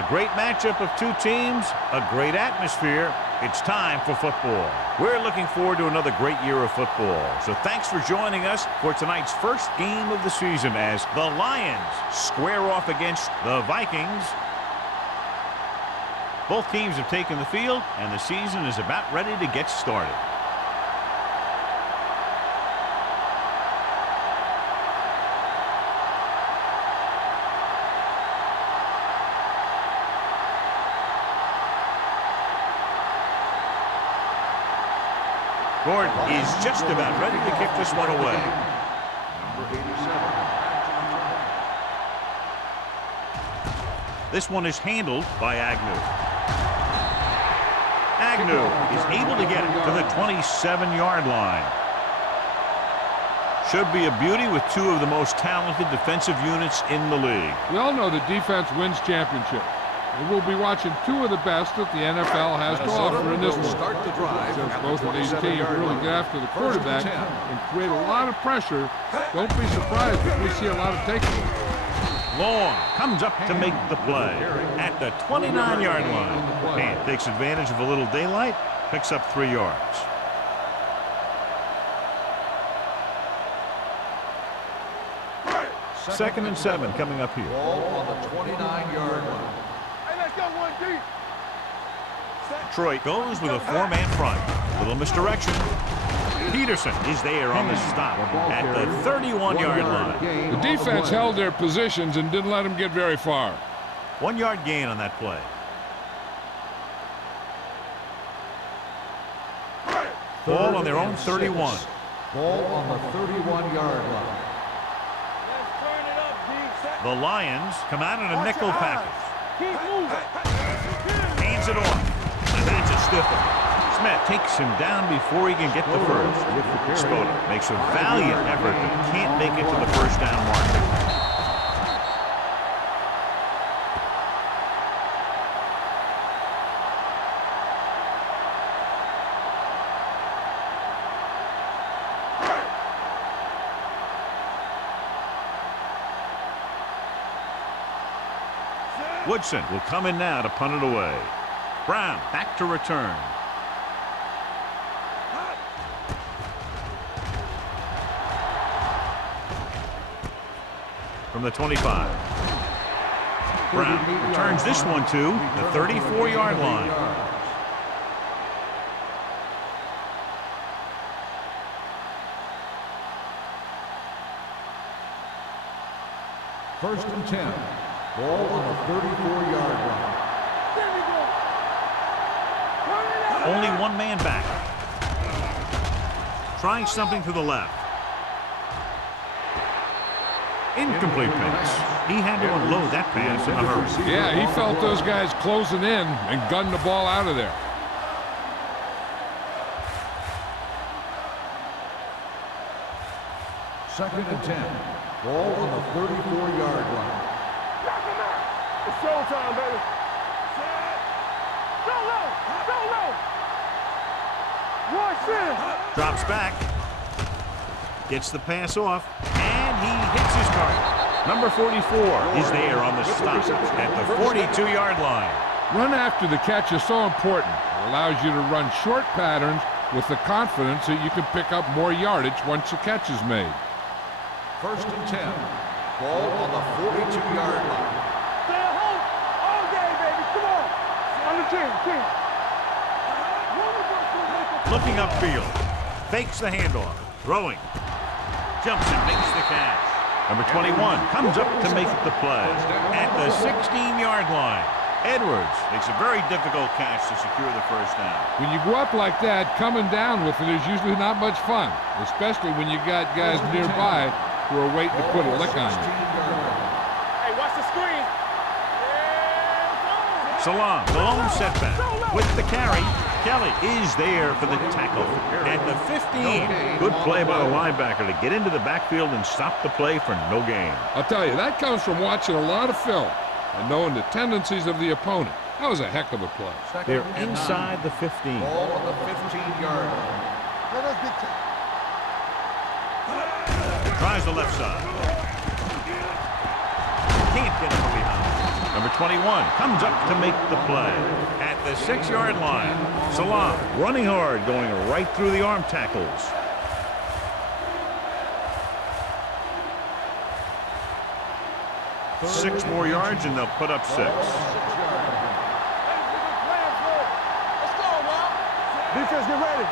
A great matchup of two teams, a great atmosphere. It's time for football. We're looking forward to another great year of football. So thanks for joining us for tonight's first game of the season as the Lions square off against the Vikings. Both teams have taken the field, and the season is about ready to get started. Gordon is just about ready to kick this one away. Number 87. This one is handled by Agnew. Agnew is able to get it to the 27-yard line. Should be a beauty with two of the most talented defensive units in the league. We all know that defense wins championships. And we'll be watching two of the best that the NFL has to offer in this one. Start the drive. Since both of these teams really get after the quarterback and create a lot of pressure, don't be surprised if we see a lot of takeaways. Long comes up to make the play at the 29-yard line. And takes advantage of a little daylight, picks up 3 yards. Second and 7 coming up here. Ball on the 29-yard line. Detroit goes with a 4-man front. Little misdirection. Peterson is there on the stop at the 31-yard line. The defense held their positions and didn't let them get very far. 1-yard gain on that play. Ball on their own 31. Ball on the 31-yard line. The Lions come out in a nickel package. Hands it off. And that's a stiff one. Smith takes him down before he can get the first. Spoda makes a valiant effort but can't make it to the first down marker. Woodson will come in now to punt it away. Brown back to return. From the 25. Brown returns this one to the 34-yard line. First and 10. Ball on the 34-yard line. Only one man back. Trying something to the left. Incomplete pass. He had to unload that pass in a hurry. Yeah, he felt those guys closing in and gunned the ball out of there. Second and 10. Ball on the 34-yard line. It's showtime, baby. Go low. Go low. Watch this. Drops back. Gets the pass off. And he hits his target. Number 44 is there on the stop at the 42-yard line. Run after the catch is so important. It allows you to run short patterns with the confidence that you can pick up more yardage once the catch is made. First and 10. Ball on the 42-yard line. Stay at home all day, baby. Come on. On the team. Looking upfield. Fakes the handoff. Throwing. Jumps and makes the catch. Number 21 comes up to make the play at the 16-yard line. Edwards makes a very difficult catch to secure the first down. When you go up like that, coming down with it is usually not much fun, especially when you got guys nearby who are waiting to put a lick on you. Hey, watch the screen. Salam, the lone setback with the carry. Kelly is there for the tackle at the 15. Good play by the linebacker to get into the backfield and stop the play for no gain. I'll tell you, that comes from watching a lot of film and knowing the tendencies of the opponent. That was a heck of a play. They're inside the 15. Ball on the 15-yard line. Tries the left side. Can't get him from behind. Number 21 comes up to make the play. At the 6-yard line, Salam running hard, going right through the arm tackles. Six more yards and they'll put up 6. Defense, get ready.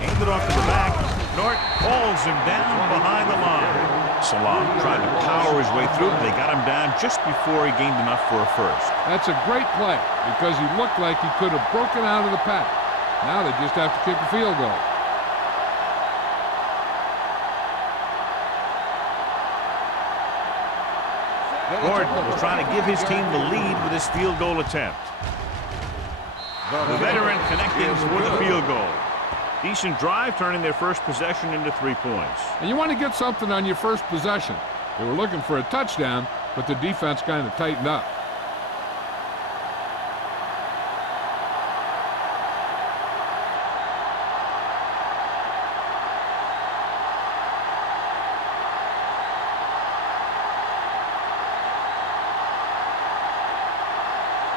Hand it off to the back. Norton hauls him down behind the line. Salam tried to power his way through, but they got him down just before he gained enough for a first. That's a great play because he looked like he could have broken out of the pack. Now they just have to kick a field goal. Gordon was trying to give his team the lead with his field goal attempt. The veteran connecting for the field goal. Decent drive, turning their first possession into 3 points. And you want to get something on your first possession. They were looking for a touchdown, but the defense kind of tightened up.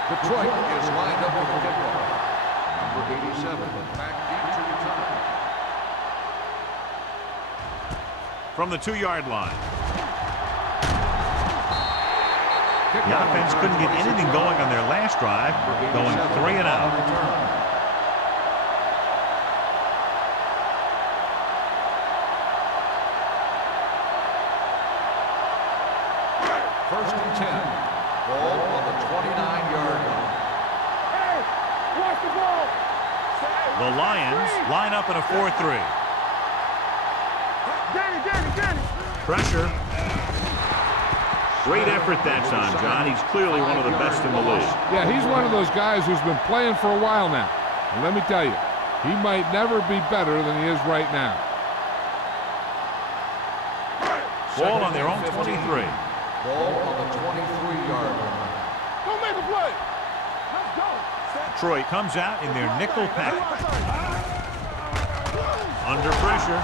Detroit is lined up with the kickoff. Number 87, back deep to return. From the 2-yard line. The offense couldn't get anything going on their last drive, going 3 and out. First and 10. Ball on the 29-yard line. Hey, watch the ball. The Lions line up in a 4-3. Danny. Pressure. Great effort that time, John. He's clearly one of the best in the league. Yeah, he's one of those guys who's been playing for a while now. And let me tell you, he might never be better than he is right now. Ball on their own 23. Ball on the 23-yard line. Don't make a play. Let's go. Detroit comes out in their nickel package. Under pressure.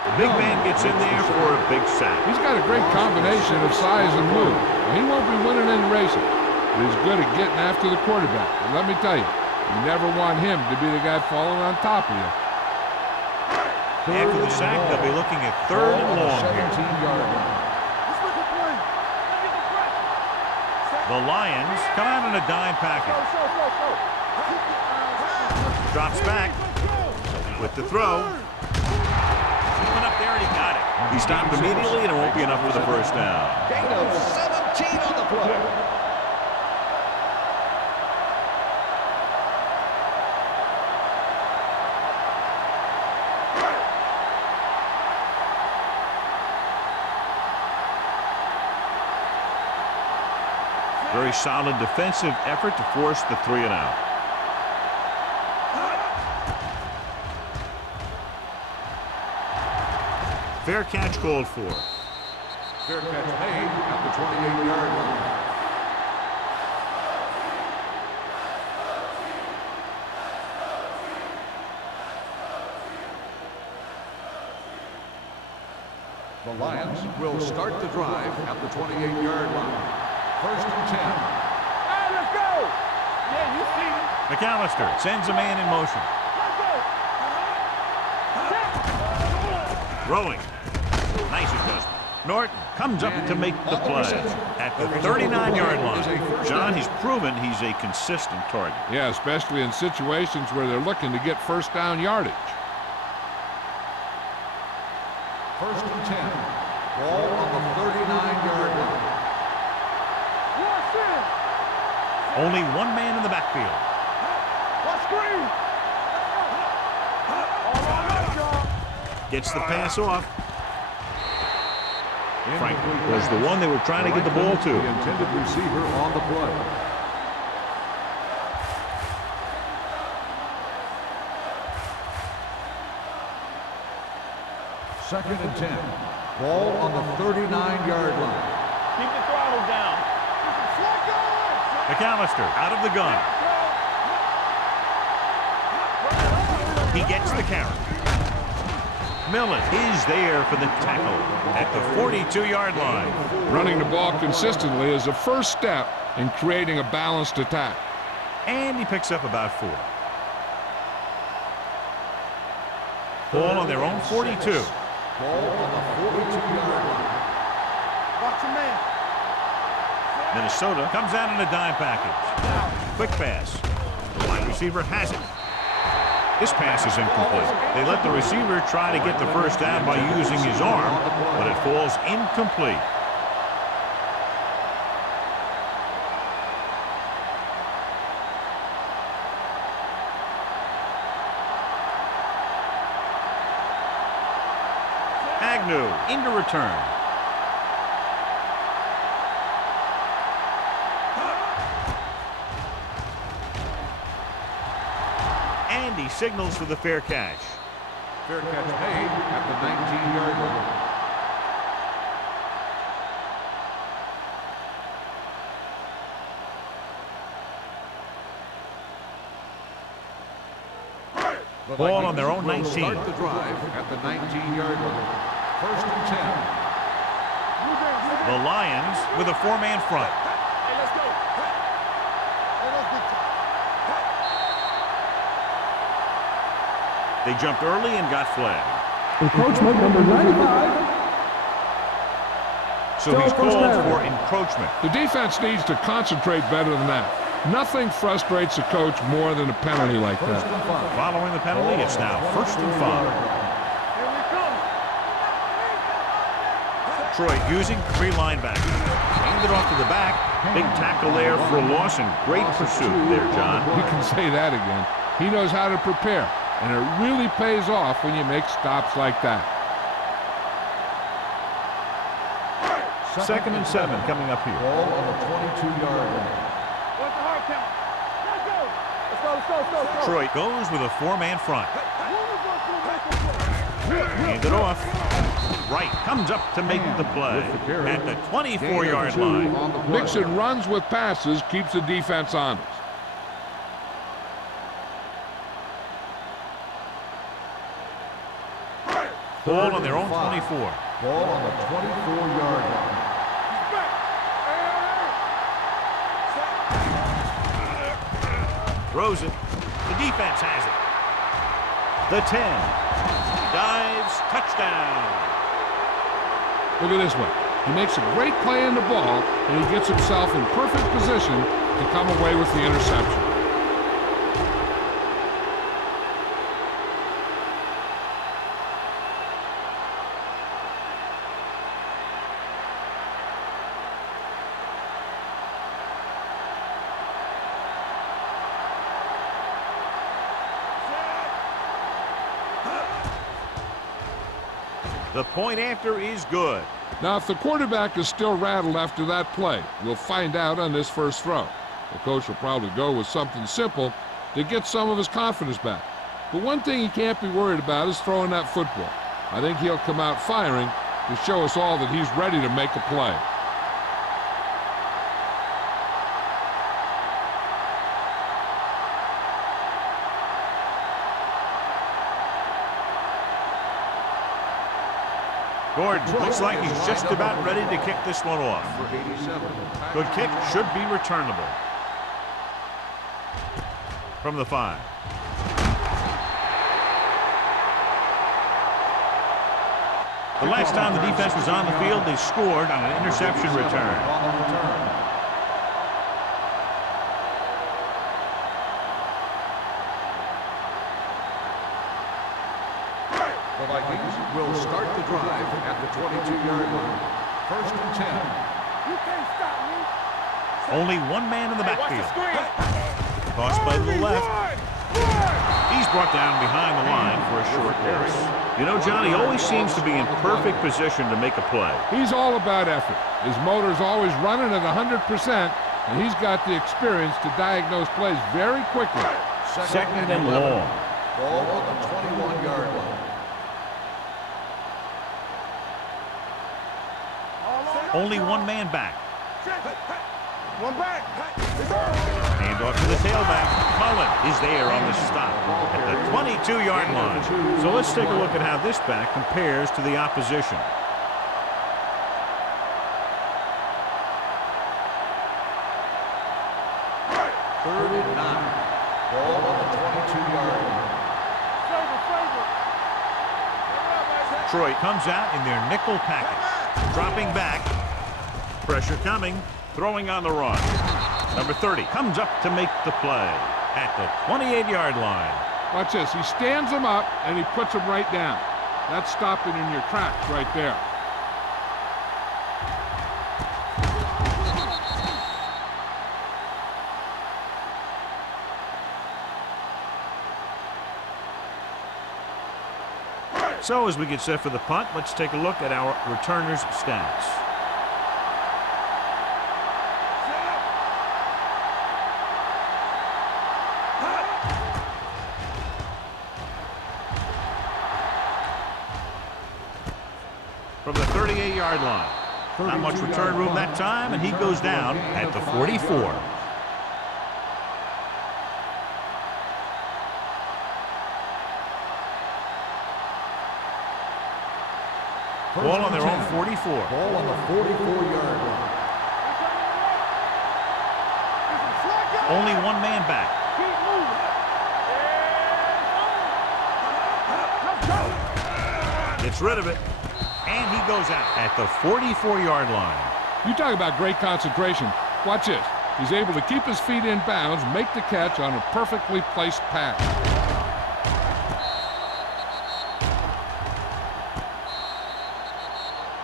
The big man gets in there for a big sack. He's got a great combination of size and move. He won't be winning any races, but he's good at getting after the quarterback. And let me tell you, you never want him to be the guy falling on top of you. After the sack, they'll be looking at 3rd and long here. 17-yard line. The Lions come out in a dime package. Drops back with the throw. He went up there and he got it. He stopped immediately and it won't be enough for the first down. Gain of 17 on the play. Very solid defensive effort to force the 3 and out. Fair catch called for. Fair catch made at the 28-yard line. The Lions will start the drive at the 28-yard line. First and 10. Hey, let's go. Yeah, you see him. McAllister sends a man in motion. Throwing. Nice adjustment. Norton comes up to make the play at the 39-yard line. John, he's proven he's a consistent target. Yeah, especially in situations where they're looking to get first down yardage. First and 10. Ball on the 39-yard line. Only one man in the backfield. Gets the pass off. Franklin was the one they were trying to get the ball to. The intended receiver on the play. Second and 10. Ball on the 39-yard line. Keep the throttle down. McAllister out of the gun. He gets the carry. McMillan is there for the tackle at the 42-yard line. Running the ball consistently is a first step in creating a balanced attack. And he picks up about 4. Ball on their own 42. Ball on the 42-yard line. Watch your man. Minnesota comes out in a dime package. Quick pass. The wide receiver has it. This pass is incomplete. They let the receiver try to get the first down by using his arm, but it falls incomplete. Agnew into return. And he signals for the fair catch. Fair catch made at the 19-yard line. Ball on their own will 19. Start the drive at the 19-yard line. 1st and 10. The Lions with a 4-man front. Hey, let's go. They jumped early and got flagged. Encroachment number 95. So he's called for encroachment. The defense needs to concentrate better than that. Nothing frustrates a coach more than a penalty like that. Following the penalty, it's now 1st and 5. Troy using 3 linebackers. Aimed it off to the back. Big tackle there for a loss and great pursuit there, John. You can say that again. He knows how to prepare, and it really pays off when you make stops like that. 2nd and 7 coming up here. Ball on the 22-yard line. What's the hard count? Let's go. Let's go. Troy goes with a 4-man front. Hand it off. Wright comes up to make the play at the 24-yard line. Mixing runs with passes keeps the defense honest. Ball on their own 24. Ball on the 24-yard line. Throws it. The defense has it. The 10. Dives. Touchdown. Look at this one. He makes a great play in the ball, and he gets himself in perfect position to come away with the interception. The point after is good. Now, if the quarterback is still rattled after that play, we'll find out on this first throw. The coach will probably go with something simple to get some of his confidence back. But one thing he can't be worried about is throwing that football. I think he'll come out firing to show us all that he's ready to make a play. Gordon looks like he's just about ready to kick this one off. Good kick, should be returnable. From the 5. The last time the defense was on the field, they scored on an interception return. The Vikings will start the drive at the 22-yard line. 1st and 10. You can't stop me. Only one man in the Watch the backfield. screen. Toss by to the left. Run. He's brought down behind the line for a short pass. You know, John, he always seems to be in perfect position to make a play. He's all about effort. His motor's always running at 100%, and he's got the experience to diagnose plays very quickly. Second and long. Ball on the 21-yard line. Only one man back. One back. Hand off to the tailback. Mullen is there on the stop at the 22-yard line. So let's take a look at how this back compares to the opposition. Third and 9. Ball on the 22-yard line. Detroit comes out in their nickel package. Dropping back. Pressure coming. Throwing on the run. Number 30 comes up to make the play at the 28-yard line. Watch this. He stands him up, and he puts him right down. That's stopping in your tracks right there. So as we get set for the punt, let's take a look at our returners' stats. From the 38-yard line. Not much return room that time, and he goes down at the 44. Ball on their own 44. Ball on the 44-yard line. Only one man back. Gets rid of it. And he goes out at the 44-yard line. You talk about great concentration. Watch this. He's able to keep his feet in bounds, make the catch on a perfectly placed pass.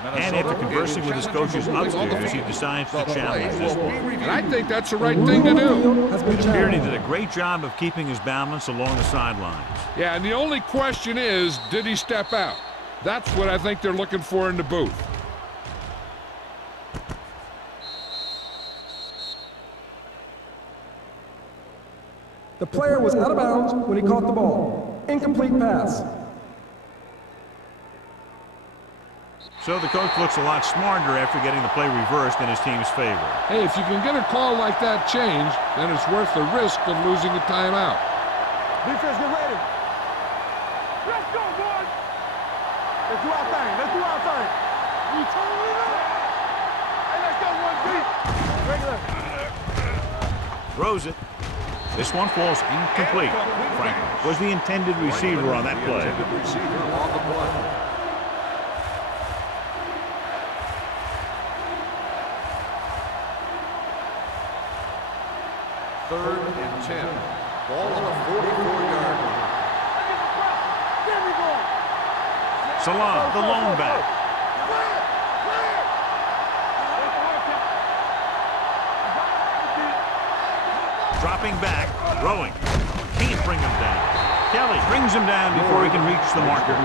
And after conversing with his coaches upstairs, he decides to challenge this one. And I think that's the right thing to do. Has been Appeared he challenged. did a great job of keeping his balance along the sidelines. Yeah, and the only question is, did he step out? That's what I think they're looking for in the booth. The player was out of bounds when he caught the ball. Incomplete pass. So the coach looks a lot smarter after getting the play reversed in his team's favor. Hey, if you can get a call like that changed, then it's worth the risk of losing a timeout. Defense, get ready. Let's go, boys. Let's do our thing. Let's do our thing. We turn it up. Hey, let's go, 1-3. Regular. Throws it. This one falls incomplete. Franklin was the intended receiver on that play. Third and 10. Ball on the 44-yard line. There we go. Salam, the lone back. Dropping back, throwing. Can't bring him down. Kelly brings him down before he can reach the marker.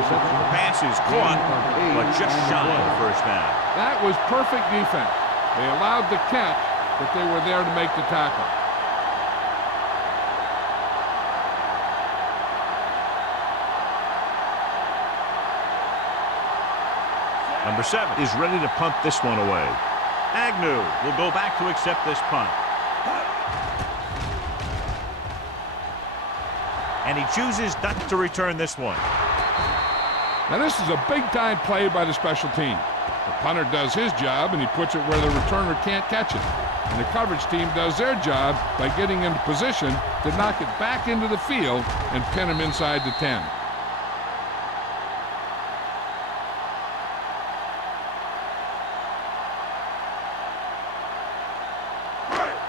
Pass is caught, but just shy of the first down. That was perfect defense. They allowed the catch, but they were there to make the tackle. Number 7 is ready to punt this one away. Agnew will go back to accept this punt. And he chooses not to return this one. Now this is a big-time play by the special team. The punter does his job, and he puts it where the returner can't catch it. And the coverage team does their job by getting into position to knock it back into the field and pin him inside the 10.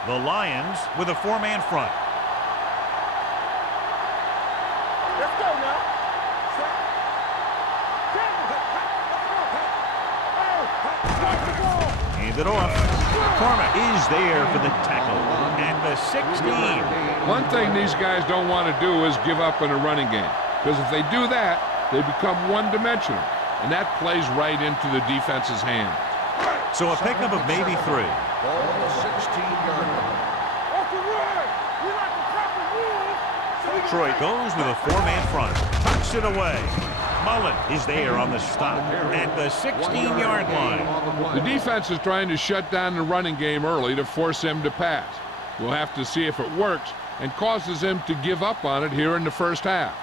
The Lions with a 4-man front. Let's go now. Hand it off. McCormick is there for the tackle at the 16. One thing these guys don't want to do is give up in a running game, because if they do that, they become one-dimensional, and that plays right into the defense's hand. So a pickup of maybe 3. Ball on the 16-yard line. Off the run. We like to crack the rules. Detroit goes with a 4-man front. Tucks it away. Mullen is there on the stop at the 16-yard line. The defense is trying to shut down the running game early to force him to pass. We'll have to see if it works and causes him to give up on it here in the first half.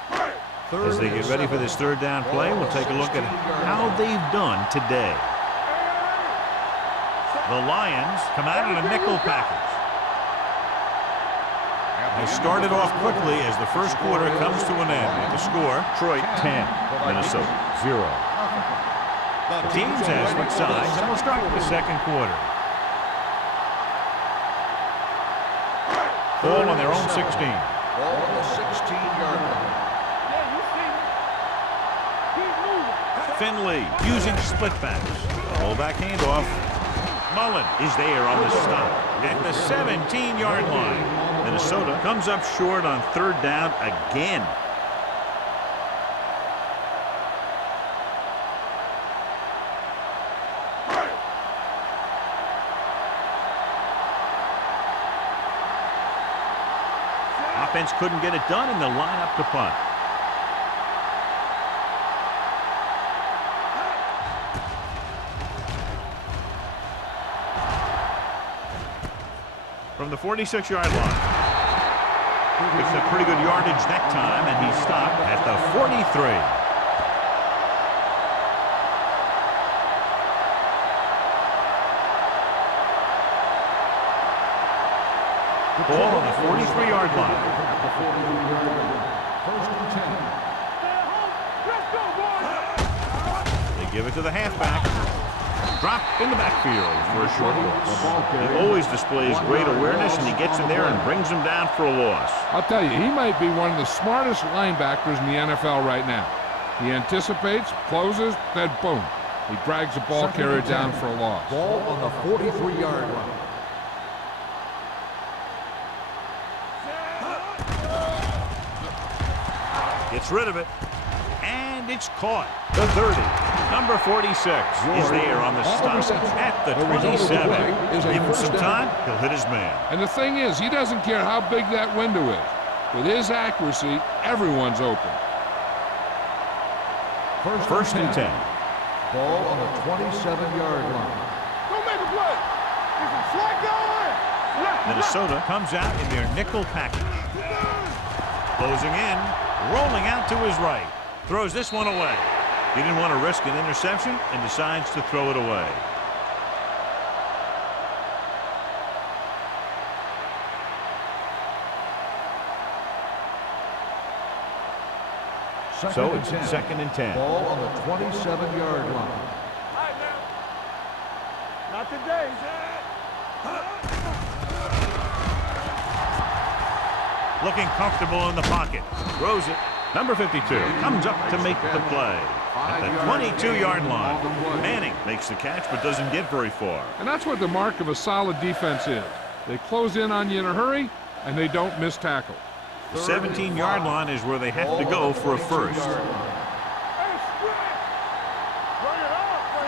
As they get ready for this third down play, we'll take a look at how they've done today. The Lions come out in a nickel package. They started off quickly as the first quarter comes to an end. With the score, Detroit 10, Minnesota 0. The teams have switched sides and will start the second quarter. Ball on their own 16. Ball on the 16-yard line. Finley using split backs. Fullback handoff. Mullen is there on the stop at the 17-yard line. Minnesota comes up short on third down again. Offense couldn't get it done, and they'll line up to punt. From the 46-yard line. Picks up pretty good yardage that time, and he's stopped at the 43. Ball on the 43-yard line. First and 10. They give it to the halfback. Drop in the backfield for a short loss. He always displays great awareness, and he gets in there and brings him down for a loss. I'll tell you, he might be one of the smartest linebackers in the NFL right now. He anticipates, closes, then boom. He drags the ball carrier down for a loss. Ball on the 43-yard line. Gets rid of it, and it's caught. The 30. Number 46 is there on the stop at the 27. Give him some time, he'll hit his man. And the thing is, he doesn't care how big that window is. With his accuracy, everyone's open. First and 10. Ball on the 27-yard line. Don't make a play. There's some slack going. Minnesota comes out in their nickel package. Closing in, rolling out to his right. Throws this one away. He didn't want to risk an interception and decides to throw it away. So it's second and 10. Ball on the 27-yard line. All right, now. Not today. Looking comfortable in the pocket. Throws it. Number 52 comes up to make the play. At the 22-yard line. Manning makes the catch but doesn't get very far. And that's what the mark of a solid defense is. They close in on you in a hurry, and they don't miss tackle. The 17-yard line is where they have to go for a first.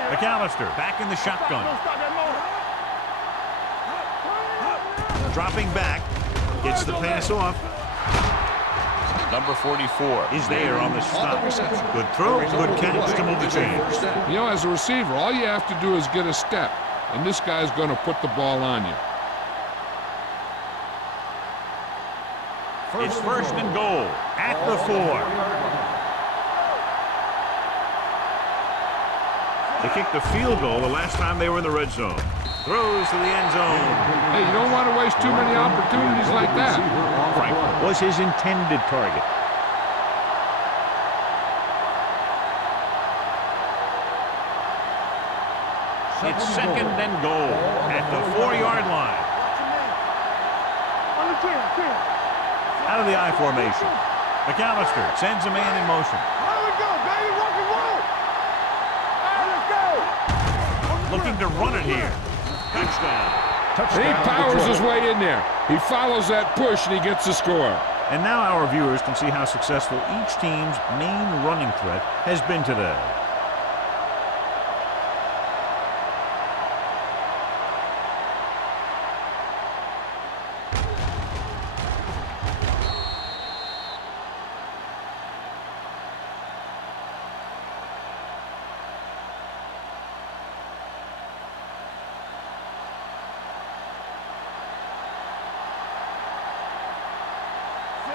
McAllister back in the shotgun. Dropping back. Gets the pass off. Number 44 is there on the stop. Good throw, good catch to move the chains. You know, as a receiver, all you have to do is get a step, and this guy's going to put the ball on you. It's first and goal at the 4. They kicked the field goal the last time they were in the red zone. Throws to the end zone. Hey, you don't want to waste too many opportunities like that. Franklin was his intended target. It's second and goal at the 4-yard line. Out of the I formation. McAllister sends a man in motion. There we go, baby. Rock and roll. All right, let's go. Looking to run it here. Touchdown. He powers his way in there. He follows that push, and he gets the score. And now our viewers can see how successful each team's main running threat has been today.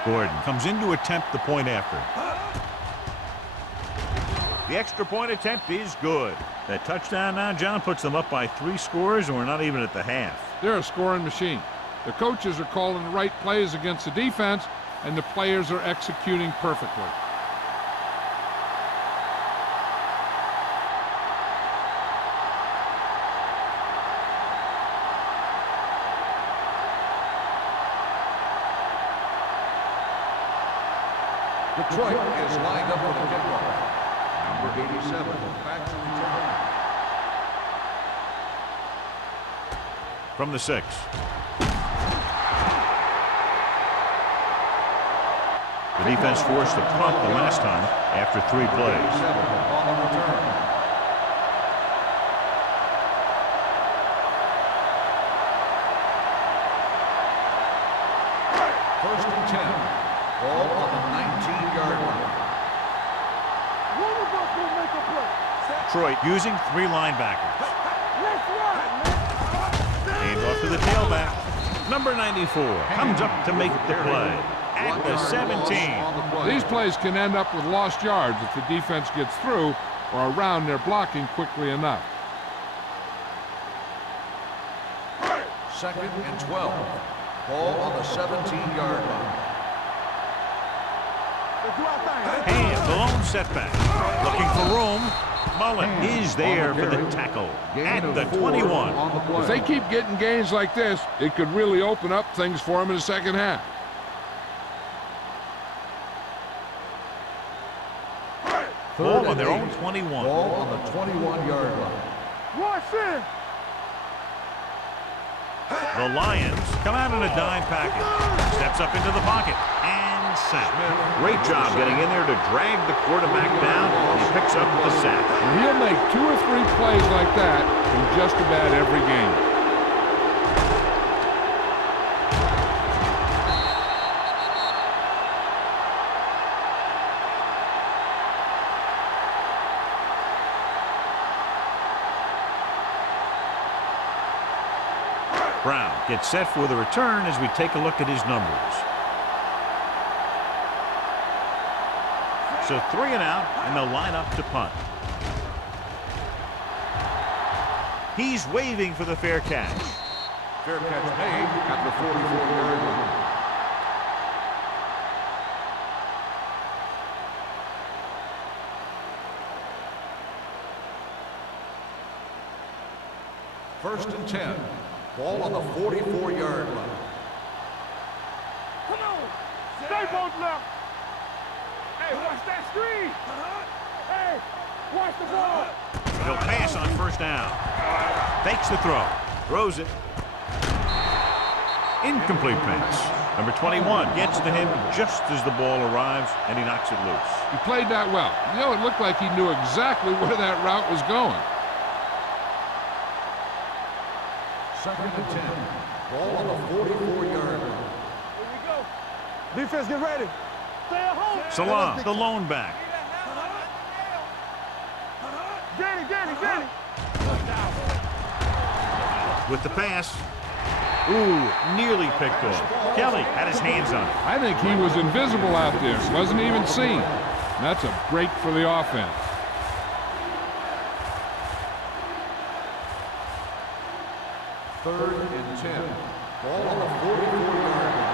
Gordon comes in to attempt the point after. The extra point attempt is good. That touchdown now, John, puts them up by 3 scores, and we're not even at the half. They're a scoring machine. The coaches are calling the right plays against the defense, and the players are executing perfectly. Detroit is lined up with a kickoff. Number 87, back to return. From the 6. The defense forced a punt the last time after 3 plays. 87 on the return. First and 10. Ball on the 19-yard line. One of us will make a play. Detroit using 3 linebackers. Let's run, man. Hands off to the tailback. Number 94 comes up to make the play at the 17. These plays can end up with lost yards if the defense gets through or around their blocking quickly enough. Second and 12. Ball on the 17-yard line. Let's do our thing. And the lone setback. Looking for room. Mullen is there for the tackle at the 21. If they keep getting gains like this, it could really open up things for them in the second half. Ball on their own 21. Ball on the 21-yard line. Watch it. The Lions come out in a dime package. Steps up into the pocket and sack. Great job getting in there to drag the quarterback down. And he picks up the sack. And he'll make 2 or 3 plays like that in just about every game. Brown gets set for the return as we take a look at his numbers. So 3 and out, and they'll line up to punt. He's waving for the fair catch. Fair catch made at the 44-yard line. First and 10. Ball on the 44-yard line. Come on. Stay both left. Hey, watch that screen. Hey, watch the ball. He'll pass on first down. Fakes the throw. Throws it. Incomplete pass. Number 21 gets to him just as the ball arrives, and he knocks it loose. He played that well. You know, it looked like he knew exactly where that route was going. Second and 10. Ball on the 44-yard line. Here we go. Defense, get ready. Stay at home. Salah, the lone back. Get it. With the pass. Ooh, nearly picked off. Kelly had his hands on it. I think he was invisible out there. Wasn't even seen. And that's a break for the offense. Third and 10. Ball on the 44-yard line.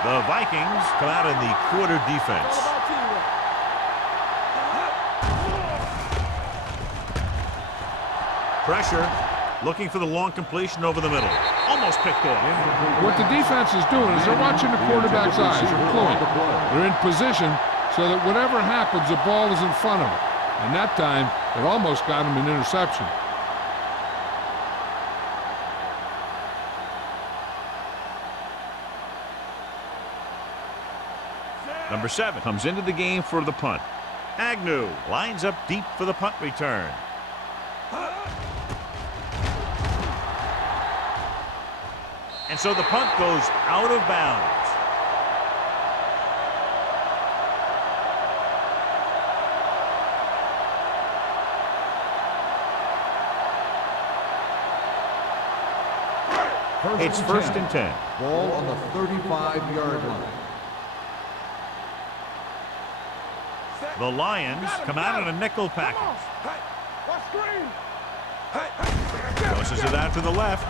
The Vikings come out in the quarter defense. Pressure, looking for the long completion over the middle. Almost picked off. What the defense is doing is they're watching the quarterback's eyes. They're pulling. They're in position so that whatever happens, the ball is in front of them. And that time, it almost got him an interception. Number 7 comes into the game for the punt. Agnew lines up deep for the punt return. And so the punt goes out of bounds. It's first and 10. Ball on the 35-yard line. The Lions come out in a nickel package. Tosses it out to the left.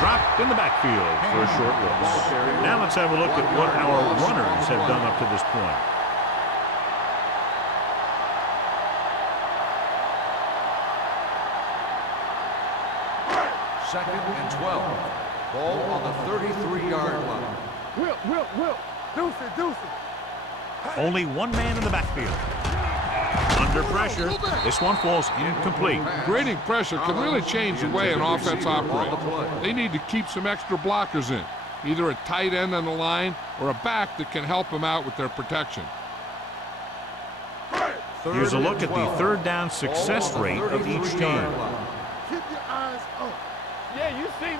Dropped in the backfield for a short loss. Now let's have a look at what our runners have done up to this point. Second and 12. Ball on the 33-yard line. Will. Deuce it. Only one man in the backfield. Under pressure, this one falls incomplete. Grading pressure can really change the way an offense operates. They need to keep some extra blockers in, either a tight end on the line or a back that can help them out with their protection. Here's a look at the third down success rate of each team. Keep your eyes up. Yeah, you see me.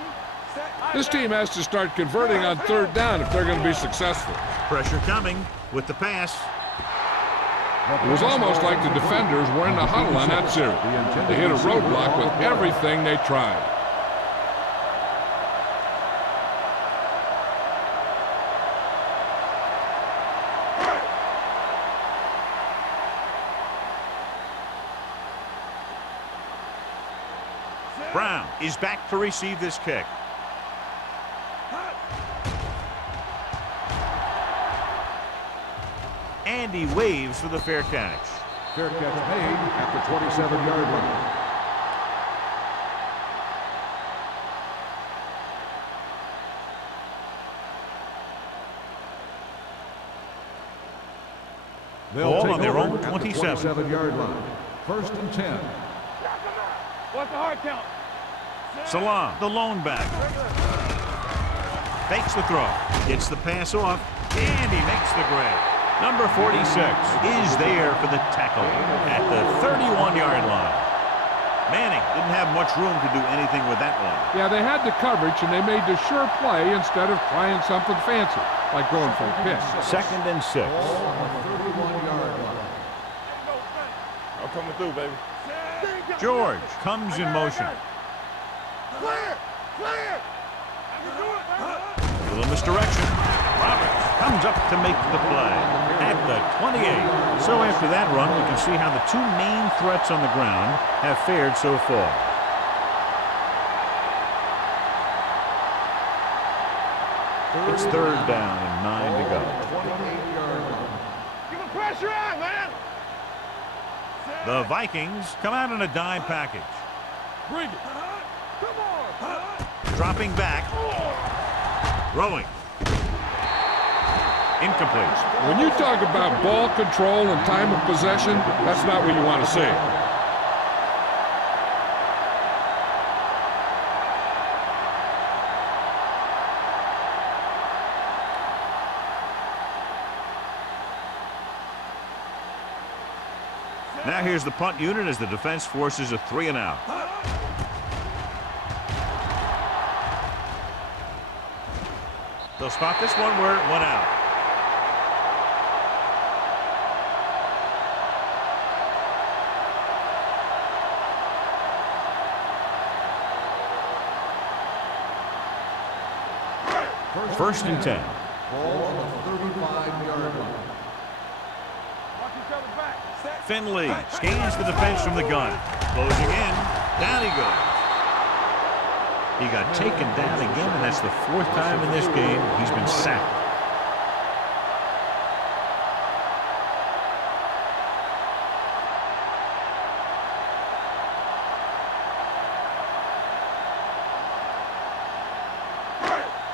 This team has to start converting on third down if they're going to be successful. Pressure coming with the pass. It was almost like the defenders were in the huddle on that series. They hit a roadblock with everything they tried. Brown is back to receive this kick. And he waves for the fair catch. Fair catch made at the 27-yard line. They'll Ball on their own 27. 27-yard line. First and 10. What's the hard count? Salam, the lone back. Fakes the throw. Gets the pass off. And he makes the grab. Number 46 is there for the tackle at the 31-yard line. Manning didn't have much room to do anything with that one. Yeah, they had the coverage, and they made the sure play instead of trying something fancy, like going for a pick. Second and 6. Ball on the 31-yard line. I'm coming through, baby. George comes in motion. Clear! Little misdirection. Roberts comes up to make the play at the 28. So after that run, we can see how the two main threats on the ground have fared so far. It's third down and 9 to go. 28-yard line. Give him pressure on, man! The Vikings come out in a dime package. Bring it! Come on! Dropping back. Throwing. Incomplete. When you talk about ball control and time of possession, that's not what you want to see. Now here's the punt unit as the defense forces a 3-and-out. They'll spot this one where it went out. First and 10. Ball on the 35-yard line. Finley scans the defense from the gun. Closing in. Down he goes. He got taken down again, and that's the fourth time in this game he's been sacked.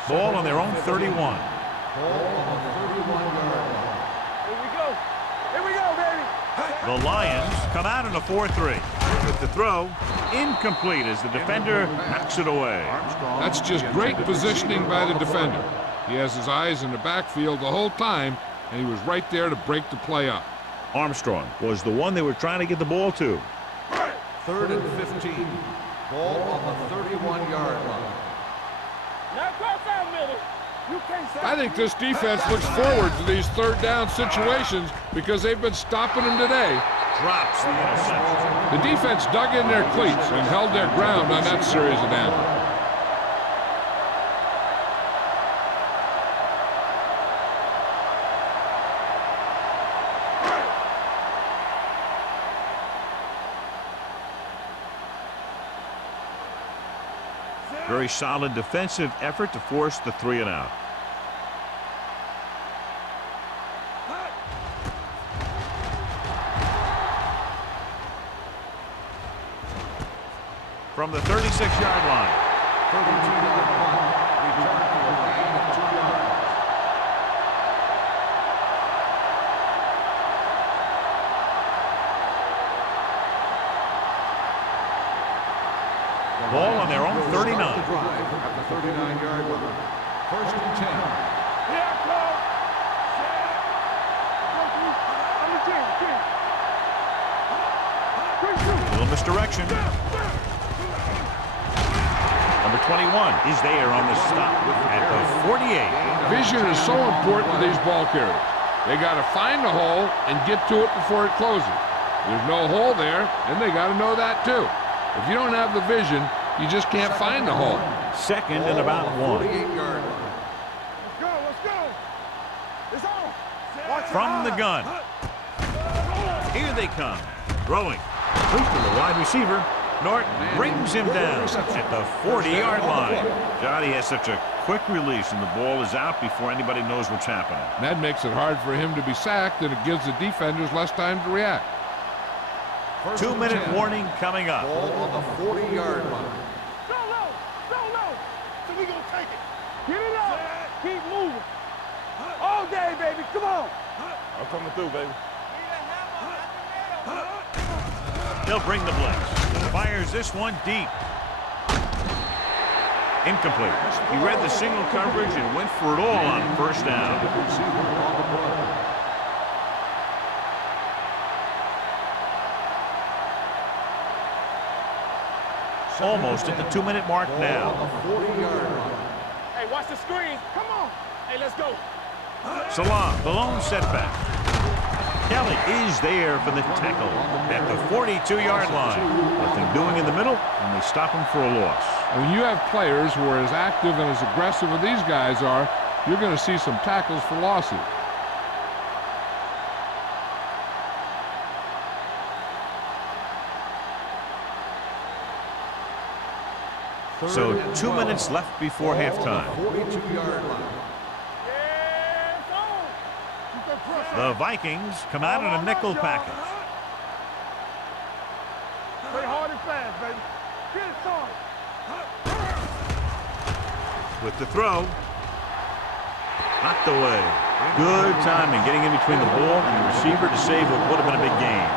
Ball on their own 31. Ball on the 31-yard line. Here we go, baby! The Lions come out in a 4-3. With the throw, incomplete as the defender knocks it away. That's just great positioning by the defender. He has his eyes in the backfield the whole time, and he was right there to break the play up. Armstrong was the one they were trying to get the ball to. Third and 15. Ball on the 31-yard line. Now cross out, Miller. You can't stop. I think this defense looks forward to these third down situations because they've been stopping them today. Drops the interception. The defense dug in their cleats and held their ground on that series of downs. Very solid defensive effort to force the 3 and out. From the 36-yard line. 32-yard punt. Return for a gain of 2 yards. Ball on their own 39. The drive at the 39-yard line. First and 10. Here I come. Little misdirection. Number 21 is there on the stop at the 48. Vision is so important to these ball carriers. They got to find the hole and get to it before it closes. There's no hole there, and they got to know that too. If you don't have the vision, you just can't find the hole. Second and about 1. 48-yard line. Let's go, let's go. It's on. Watch From the your gun. Here they come. Throwing. Loop to the wide receiver. Norton brings him down at the 40-yard line. John, he has such a quick release, and the ball is out before anybody knows what's happening. And that makes it hard for him to be sacked, and it gives the defenders less time to react. 2-minute warning coming up. Ball on the 40-yard line. Go low, so we gonna take it. Get it up, keep moving. All day, baby, come on. I'm coming through, baby. They'll bring the blitz. Fires this one deep. Incomplete. He read the single coverage and went for it all on first down. Almost at the 2-minute mark now. Hey, watch the screen. Come on. Hey, let's go. Salam, the lone setback. Kelly is there for the tackle at the 42-yard line. Nothing doing in the middle, and they stop him for a loss. And when you have players who are as active and as aggressive as these guys are, you're going to see some tackles for losses. So 2 minutes left before halftime. 42-yard line. Yeah, it's on. Keep that pressure. The Vikings come out in a nickel package. Play hard and fast, baby. Get it started. With the throw. Knocked away. Good timing getting in between the ball and the receiver to save what would have been a big gain.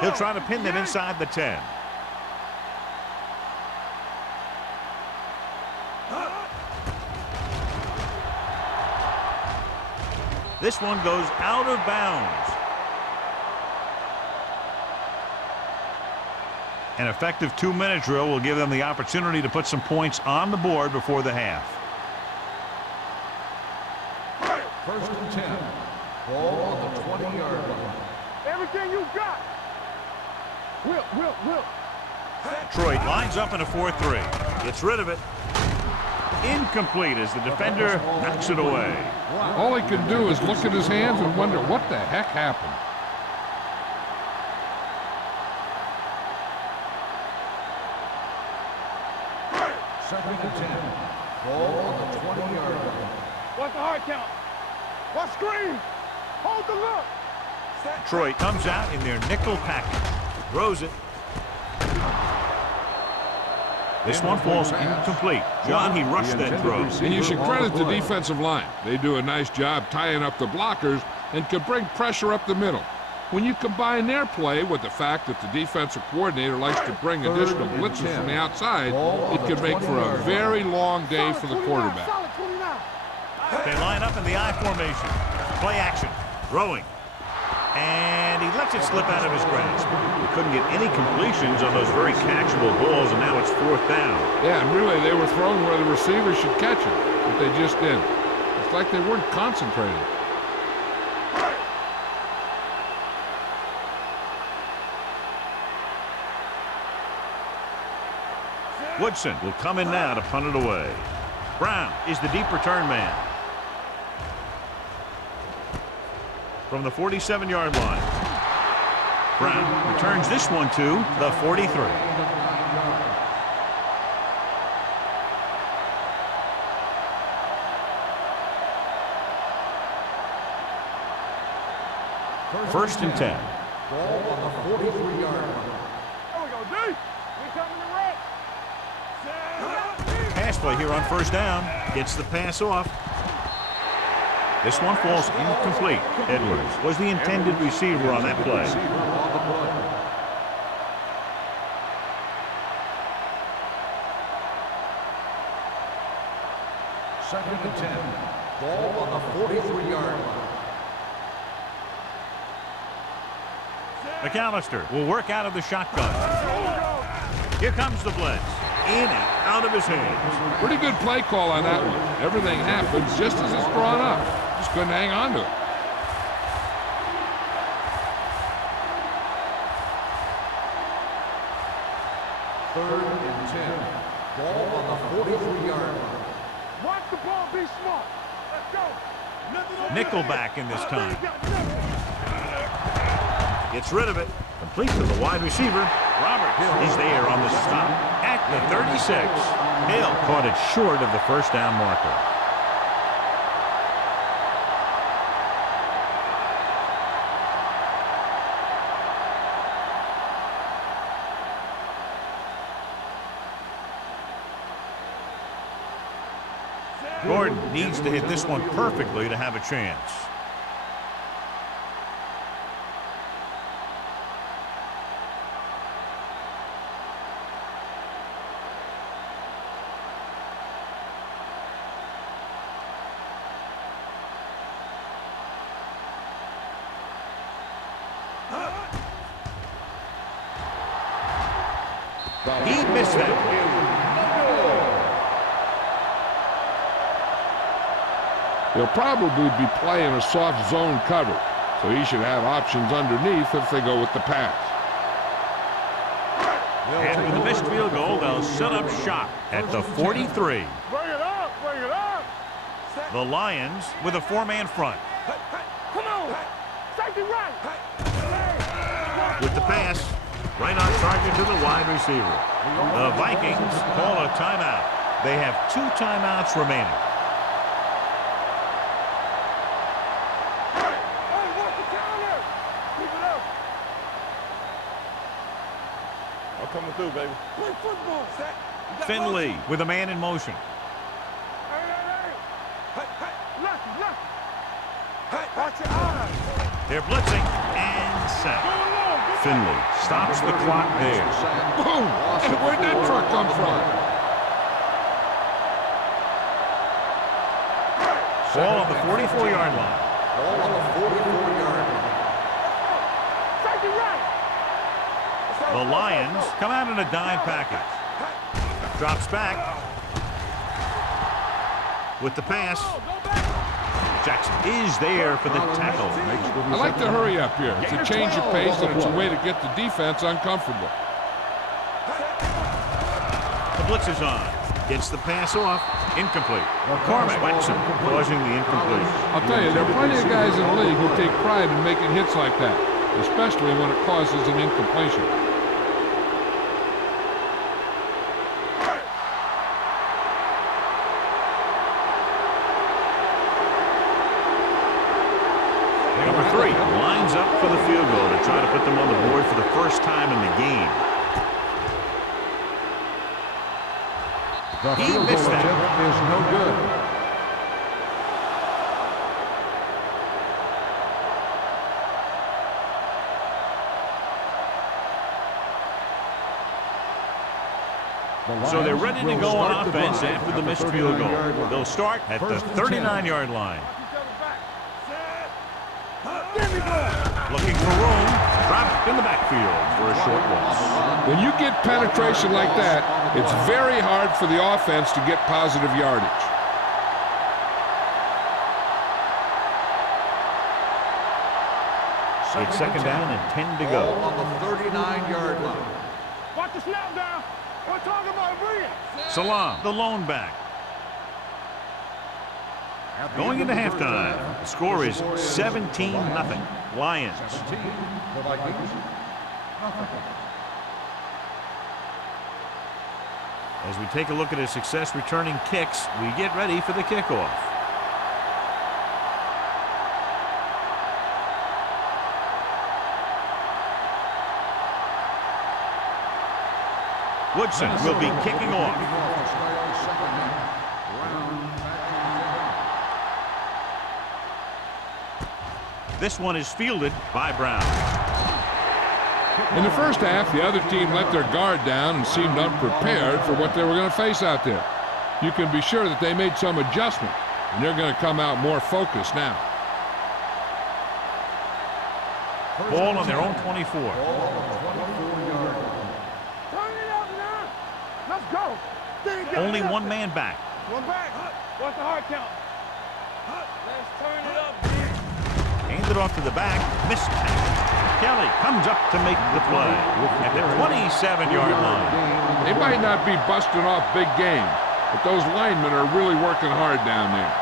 He'll try to pin them inside the 10. This one goes out of bounds. An effective 2-minute drill will give them the opportunity to put some points on the board before the half. First and 10. Ball on the 20-yard line. Everything you got. Will. Detroit lines up in a 4-3. Gets rid of it. Incomplete as the defender knocks it away. All he can do is look at his hands and wonder what the heck happened. Second and 10. Ball on the 20-yard line. What's the hard count? What screen? Hold the look. Detroit comes out in their nickel package. Throws it. This one falls incomplete. John, he rushed that throw. And you should credit the defensive line. They do a nice job tying up the blockers and can bring pressure up the middle. When you combine their play with the fact that the defensive coordinator likes to bring additional blitzes from the outside, it can make for a very long day for the quarterback. They line up in the I formation. Play action. Throwing. And he lets it slip out of his grasp. He couldn't get any completions on those very catchable balls, and now it's 4th down. Yeah, and really they were thrown where the receiver should catch it, but they just didn't. It's like they weren't concentrated. Woodson will come in now to punt it away. Brown is the deep return man. From the 47-yard line. Brown returns this one to the 43. First and 10. Ball on the 43-yard line. There we go, D. We coming to wreck. Pass play here on first down. Gets the pass off. This one falls incomplete. Edwards was the intended receiver on that play. Second and 10. Ball on the 43-yard line. McAllister will work out of the shotgun. Here comes the blitz. In and out of his hands. Pretty good play call on that one. Everything happens just as it's drawn up. Just couldn't hang on to it. Third and 10. Ball on the 43-yard line. Watch the ball, be smart. Let's go. Nickelback in this time. Gets rid of it. Complete to the wide receiver. Roberts is there on the stop at the 36. Hill caught it short of the first down marker. Gordon needs to hit this one perfectly to have a chance. He missed that. They'll probably be playing a soft zone cover, so he should have options underneath if they go with the pass. And with the missed field goal, they'll set up shop at the 43. Bring it up, bring it up. The Lions with a four-man front. Come on. Safety right. With the pass, right on target to the wide receiver. The Vikings call a timeout. They have 2 timeouts remaining. Coming through, baby. Play football, Zach. Finley with a man in motion. Watch your eyes. They're blitzing and set. Finley stops the clock there. Boom! Where'd that truck come from? Ball on the 44-yard line. Ball on the 44-yard line. Safety right. The Lions come out in a dime package. Drops back. With the pass. Jackson is there for the tackle. I like to hurry up here. It's a change of pace, and it's a way to get the defense uncomfortable. The blitz is on. Gets the pass off. Incomplete. McCormick Watson causing the incomplete. I'll tell you, there are plenty of guys in the league who take pride in making hits like that, especially when it causes an incompletion. Number 3 lines up for the field goal to try to put them on the board for the first time in the game. The field goal attempt is no good. So they're ready to go on offense after the missed field goal. They'll start at the 39-yard line. Looking for room. Dropped in the backfield for a short loss. When you get penetration like that, it's very hard for the offense to get positive yardage. It's second down and 10 to go. Ball on the 39-yard line. Watch the snap down. We're talking about bringing. Salam, the lone back. Going into halftime, the score is 17-0. Lions. 17, the Vikings, nothing. As we take a look at his success returning kicks, we get ready for the kickoff. Woodson will be kicking off. This one is fielded by Brown. In the first half, the other team let their guard down and seemed unprepared for what they were going to face out there. You can be sure that they made some adjustment, and they're going to come out more focused now. Ball on their own 24. Turn it up now. Let's go. Only one man back. One back. What's the hard count? Let's turn it up. Handed off to the back. Missed tackle. Kelly comes up to make the play at the 27-yard line. They might not be busting off big games, but those linemen are really working hard down there.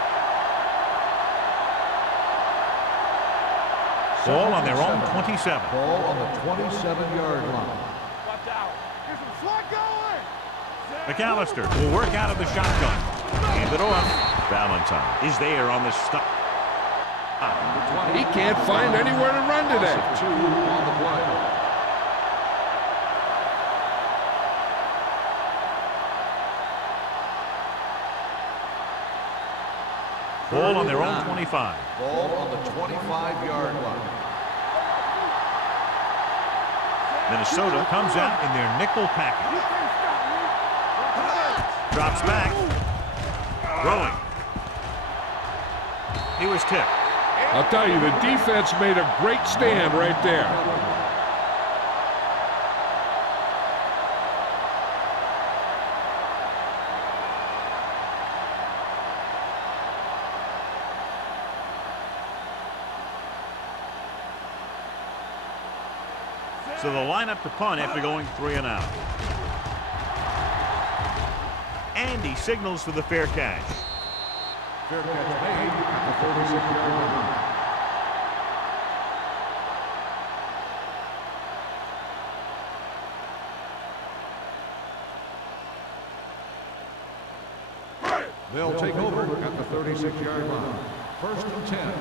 Ball on their own 27. Ball on the 27-yard line. Watch out. Get some slack going. McAllister will work out of the shotgun. Hand it off. Valentine is there on the stop. He can't find anywhere to run today. 2 on the play. Ball on their own 25. Ball on the 25-yard line. Minnesota comes out in their nickel package. Drops back. Throwing. He was tipped. I'll tell you, the defense made a great stand right there. So they'll line up to punt after going 3 and out. And he signals for the fair catch. Fair catch made at the 36-yard line. They'll take over at the 36-yard line. 1st and 10.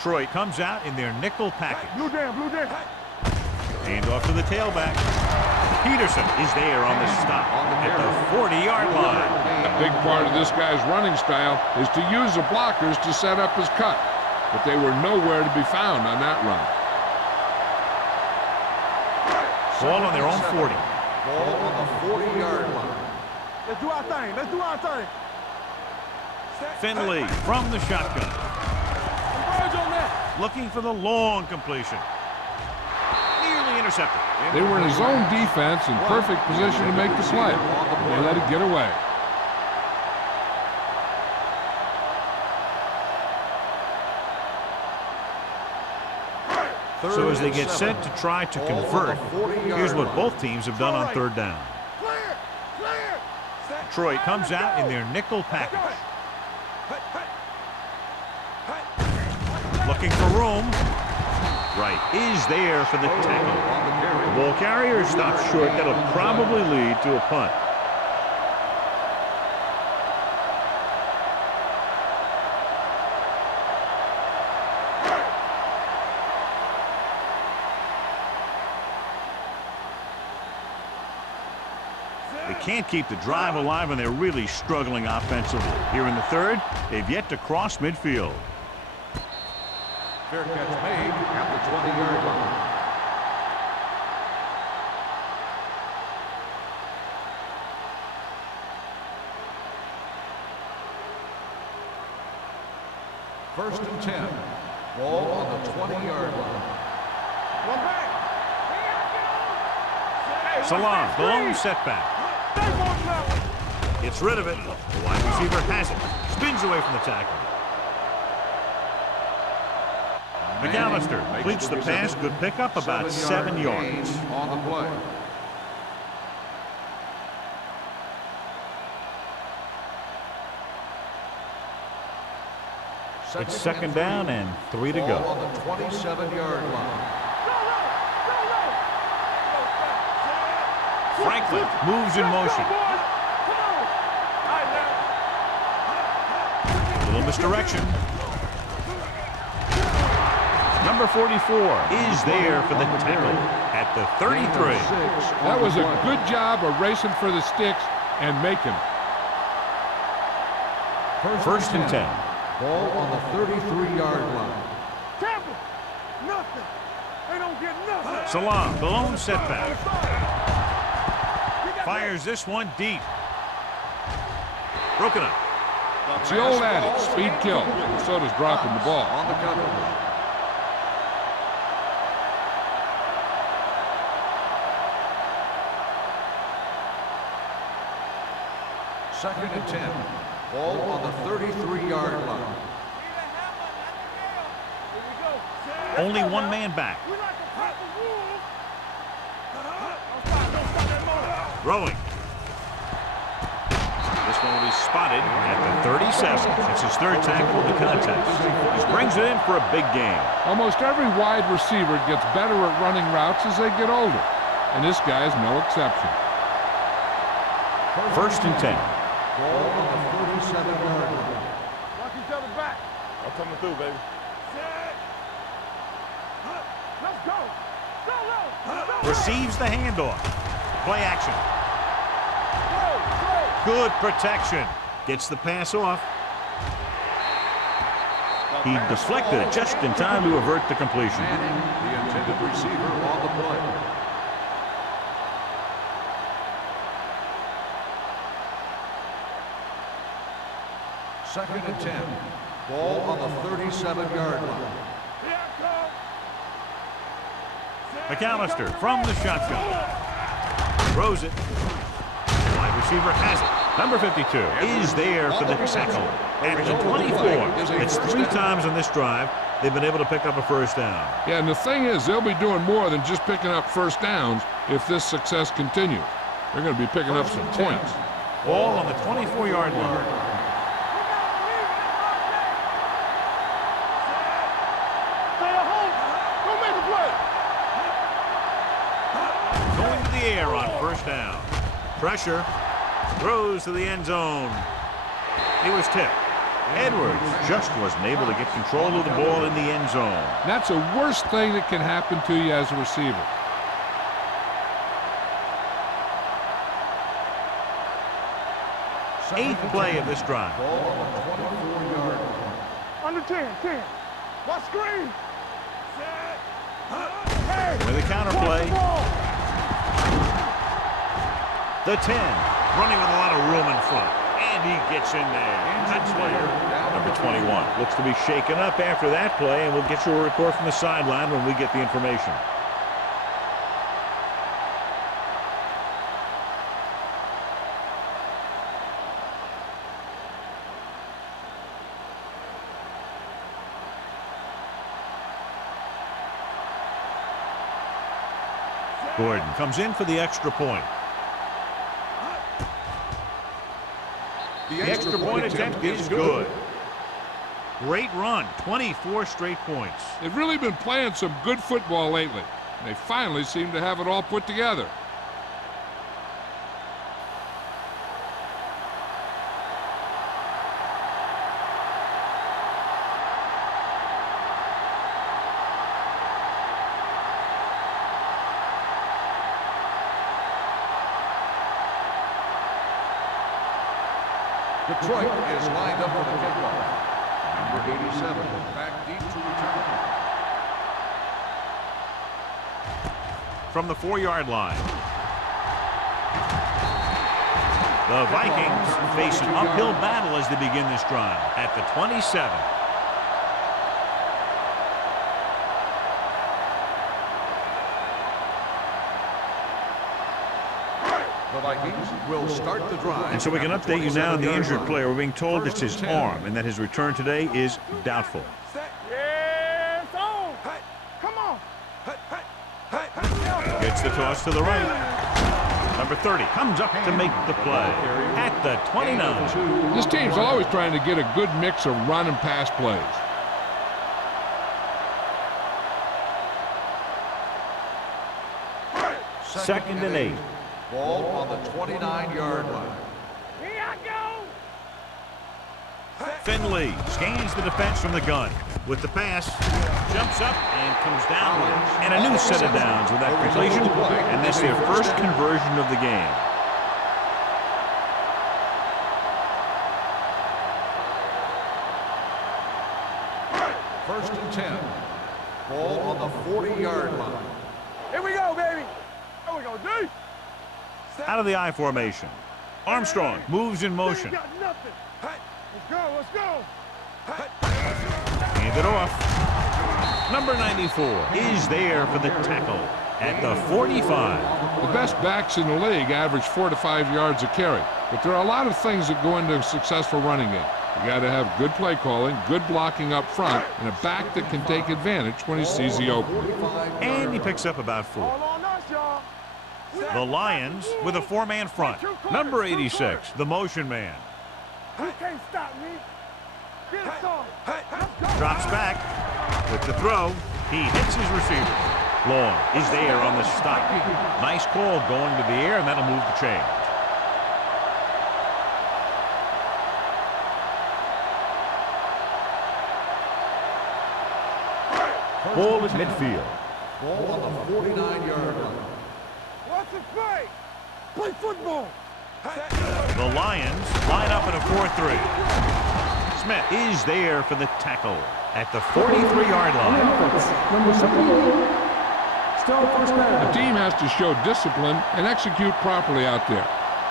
Troy comes out in their nickel package. Blue jam, blue jam. Hand off to the tailback. Peterson is there on the stop at the 40-yard line. A big part of this guy's running style is to use the blockers to set up his cut, but they were nowhere to be found on that run. Ball on their own 40. Ball on the 40-yard line. Let's do our thing. Let's do our thing. Finley from the shotgun. Converge on that. Looking for the long completion. Nearly intercepted. They were in his own defense in perfect position to make the play. They let it get away. So as they get set to try to convert, here's what both teams have done on 3rd down. Detroit comes out in their nickel package. Looking for room. Right is there for the tackle. The ball carrier stops short. That'll probably lead to a punt. They can't keep the drive alive, and they're really struggling offensively. Here in the 3rd, they've yet to cross midfield. Fair catch made at the 20-yard line. First and 10. Ball on the 20-yard line. One back. Salon, the lone setback. Gets rid of it. The wide receiver has it. Spins away from the tackle. McAllister completes the pass. Good pickup, about 7 yards. On the play. It's second down and 3 to Ball go. on the 27-yard line. Franklin moves in motion. Little misdirection. Number 44 is there for the tackle at the 33. That was a good job of racing for the sticks and making it. First and 10. Ball on the 33-yard line. Tampa, nothing. They don't get nothing. Salam, the lone setback. Fires this one deep. Broken up. It's the old adage, speed kills. So does dropping the ball. On the cover. Second and 10. Ball on the 33-yard line. Only one man back. Throwing. This one will be spotted at the 37. It's his third tackle of the contest. He brings it in for a big gain. Almost every wide receiver gets better at running routes as they get older, and this guy is no exception. First and 10. Ball on the 37-yard line. Watch each other back. I'm coming through, baby. Let's go. Go. Receives the handoff. Play action. Good protection. Gets the pass off. He deflected it just in time to avert the completion. Manning, the intended receiver, on the play. Second and 10. Ball on the 37-yard line. McAllister from the shotgun. Throws it. Wide receiver has it. Number 52 is there for the tackle at the 24. It's 3 times on this drive they've been able to pick up a first down. Yeah, and the thing is, they'll be doing more than just picking up first downs if this success continues. They're going to be picking up some points. Ball on the 24-yard line. Stay at home. Go make a play. Going to the air on first down. Pressure. Throws to the end zone. He was tipped. Edwards just wasn't able to get control of the ball in the end zone. That's the worst thing that can happen to you as a receiver. Eighth play of this drive. Ball on the 24-yard line. Under 10. Watch screen. With a counter play. The 10. Running with a lot of room in front. And he gets in there. That's player number 21. Looks to be shaken up after that play, and we'll get you a report from the sideline when we get the information. Gordon comes in for the extra point. The extra point attempt is good. Great run, 24 straight points. They've really been playing some good football lately. They finally seem to have it all put together. Detroit is lined up for the kickoff. Number 87, back deep to return. From the 4-yard line. The Vikings face an uphill battle as they begin this drive at the 27. The Vikings will start the drive. And so we can update you now on the injured player. We're being told it's his arm and that his return today is doubtful. Yes, on. Come on. Gets the toss to the right. Number 30 comes up to make the play at the 29. This team's always trying to get a good mix of run and pass plays. Second and 8. Ball on the 29-yard line. Here I go. Finley scans the defense from the gun. With the pass, jumps up and comes down. And a new set of downs with that completion. And that's their first conversion of the game. First and 10. Ball on the 40-yard line. Here we go, baby. Here we go, D. Out of the I formation. Armstrong moves in motion. Got nothing. Let's go, let's go. Hand it off. Number 94 is there for the tackle at the 45. The best backs in the league average 4 to 5 yards a carry, but there are a lot of things that go into a successful running game. You got to have good play calling, good blocking up front, and a back that can take advantage when he sees the opening. And he picks up about 4. All on us, y'all. The Lions with a 4-man front. Number 86, the motion man. You can't stop me. Get us on. Let's go. Drops back with the throw. He hits his receiver. Long is there on the stop. Nice call going to the air, and that'll move the chain. Ball at midfield. Ball on the 49-yard line. What's the play? Play football. The Lions line up in a 4-3. Smith is there for the tackle at the 43-yard line. Number 78. Still first down. The team has to show discipline and execute properly out there.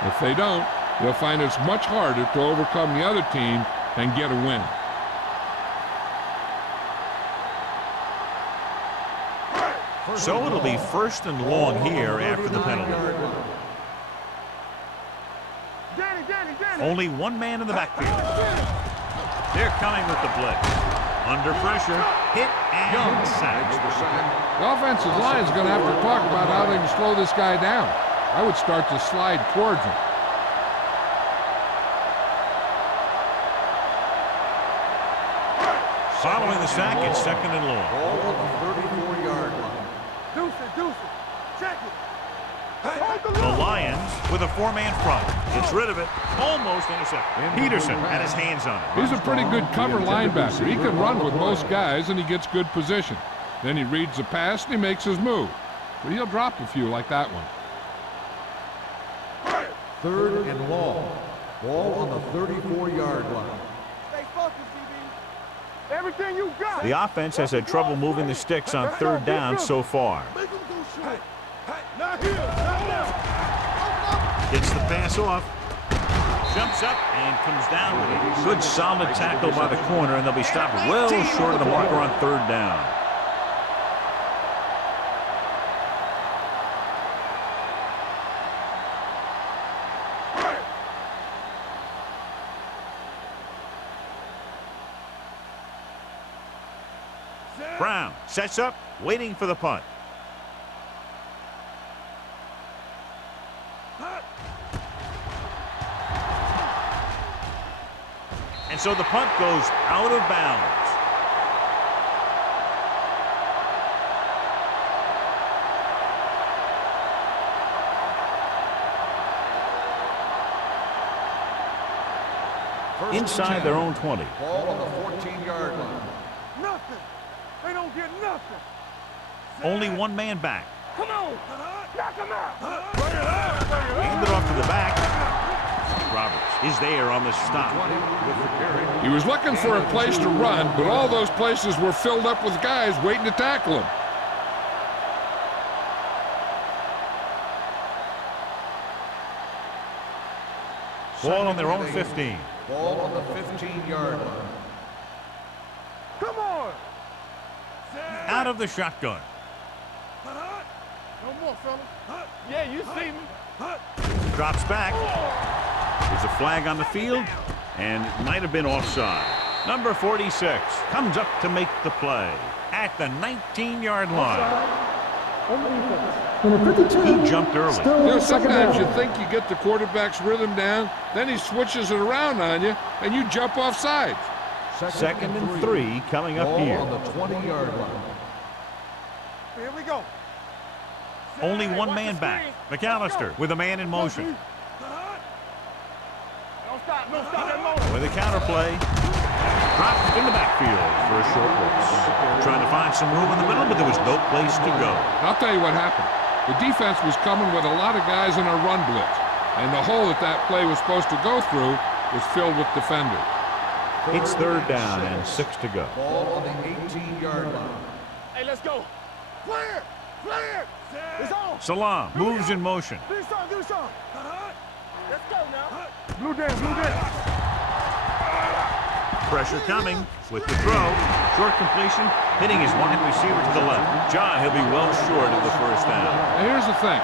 If they don't, they'll find it's much harder to overcome the other team and get a win. So it'll be first and long here after the penalty. Danny. Only one man in the backfield. They're coming with the blitz. Under pressure, hit and sacked. The offensive line is going to have to talk about how they can slow this guy down. I would start to slide towards him. Following the sack, it's second and long. Ball on the 34-yard line. Deuce it. Check it. The Lions with a 4-man front. Gets rid of it. Almost intercepted. Peterson had his hands on it. He's a pretty good cover linebacker. He can run with most guys, and he gets good position. Then he reads the pass, and he makes his move. But he'll drop a few like that one. Third and long. Ball on the 34-yard line. Stay focused, DB. Everything you got. The offense has had trouble moving the sticks on third down so far. Make him go short. Not here. Not now. Gets the pass off. Jumps up and comes down with it. Good solid tackle by the corner, and they'll be stopped well short of the marker on third down. Brown sets up, waiting for the punt. And so the punt goes out of bounds. Inside their own 20. Ball on the 14-yard line. Nothing. They don't get nothing. Only one man back. Come on. Knock him out. Hand it off to the back. Roberts is there on the stop. He was looking for a place to run, but all those places were filled up with guys waiting to tackle him. Ball on their own 15. Ball on the 15-yard line. Come on. Out of the shotgun. No more, fellas. Yeah, you see me. Drops back. There's a flag on the field, and it might have been offside. Number 46 comes up to make the play at the 19-yard line. Number 52. He jumped early. Still You know, second sometimes down. you think you get the quarterback's rhythm down, then he switches it around on you, and you jump off sides. Second and 3 coming up Ball here. on the 20-yard line. Here we go. Only one man back. McAllister with a man in motion. Don't stop that motion. With a counter play. Dropped in the backfield for a short loss. Trying to find some room in the middle, but there was no place to go. I'll tell you what happened. The defense was coming with a lot of guys in a run blitz, and the hole that play was supposed to go through was filled with defenders. It's third down and 6 to go. Ball on the 18-yard line. Hey, let's go. Clear. It's on. Salam moves in motion. Do something. Let's go now. Blue down. Pressure coming with the throw. Short completion, hitting his wide receiver to the left. John, he'll be well short of the first down. Now here's the thing.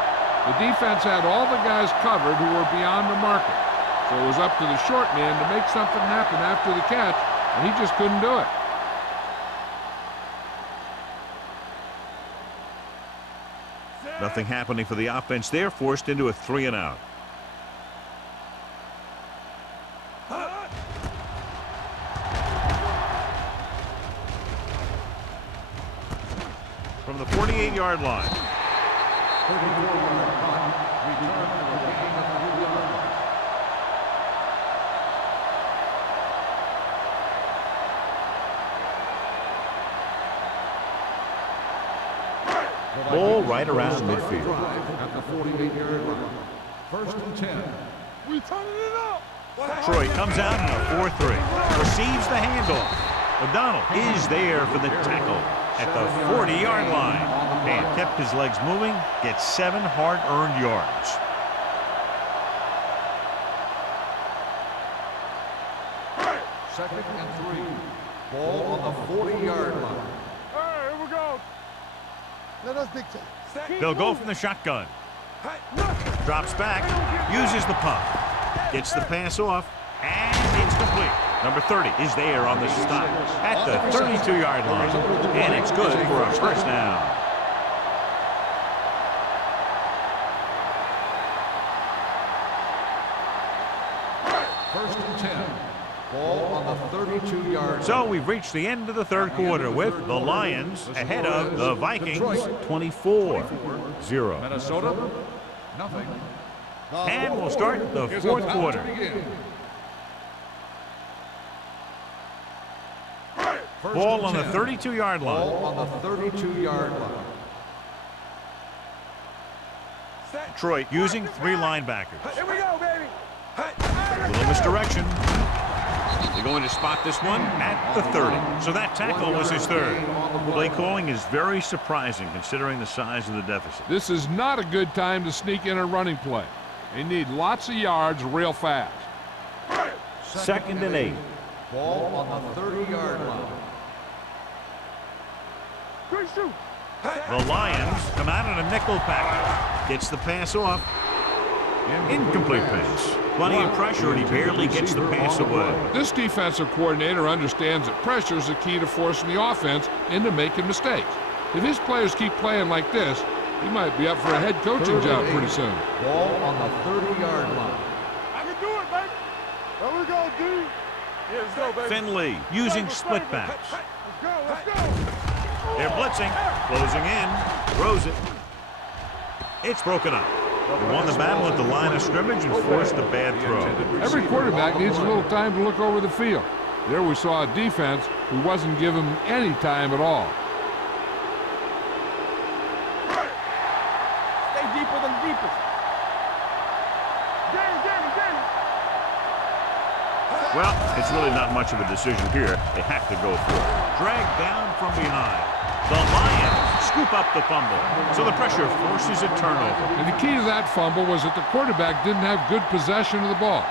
The defense had all the guys covered who were beyond the marker. So it was up to the short man to make something happen after the catch, and he just couldn't do it. Nothing happening for the offense there, forced into a 3 and out. From the 48-yard line. 34-yard punt. Return for a gain of 3 yards. Ball right around midfield. At the 48-yard line. First and 10. We turning it up. Troy comes out in a 4-3. Receives the handoff. O'Donnell is there for the tackle at the 40-yard line. And kept his legs moving. Gets 7 hard-earned yards. Second and 3. Ball on the 40-yard line. All right, here we go. Let us dictate. They'll go from the shotgun. Drops back. Uses the pump. Gets the pass off. And it's complete. Number 30 is there on the stop at the 32-yard line. And it's good for a first down. First and 10. Ball on the 32-yard line. So we've reached the end of the third quarter with the Lions ahead of the Vikings 24-0. Minnesota, nothing. And we'll start the fourth quarter. Ball on the 32-yard line. Ball on the 32-yard line. Detroit using 3 linebackers. Here we go, baby. A little misdirection. They're going to spot this one at the 30. So that tackle was his third. Play calling is very surprising considering the size of the deficit. This is not a good time to sneak in a running play. They need lots of yards real fast. Second and 8. Ball on the 30-yard line. Great shoot. The Lions come out in a nickel package. Gets the pass off. Incomplete pass. Plenty of pressure, and he barely gets the pass away. This defensive coordinator understands that pressure is the key to forcing the offense into making mistakes. If his players keep playing like this, he might be up for a head coaching job pretty soon. Ball on the 30-yard line. I can do it, baby. There we go, D. Yeah, let's go, baby. Finley using split backs. Let's go. They're blitzing, closing in, throws it. It's broken up. They won the battle at the line of scrimmage and forced a bad throw. Every quarterback needs a little time to look over the field. There we saw a defense who wasn't given any time at all. Stay deeper than deepest. Get him. Well, it's really not much of a decision here. They have to go for it. Dragged down from behind. The Lions scoop up the fumble. So the pressure forces a turnover. And the key to that fumble was that the quarterback didn't have good possession of the ball.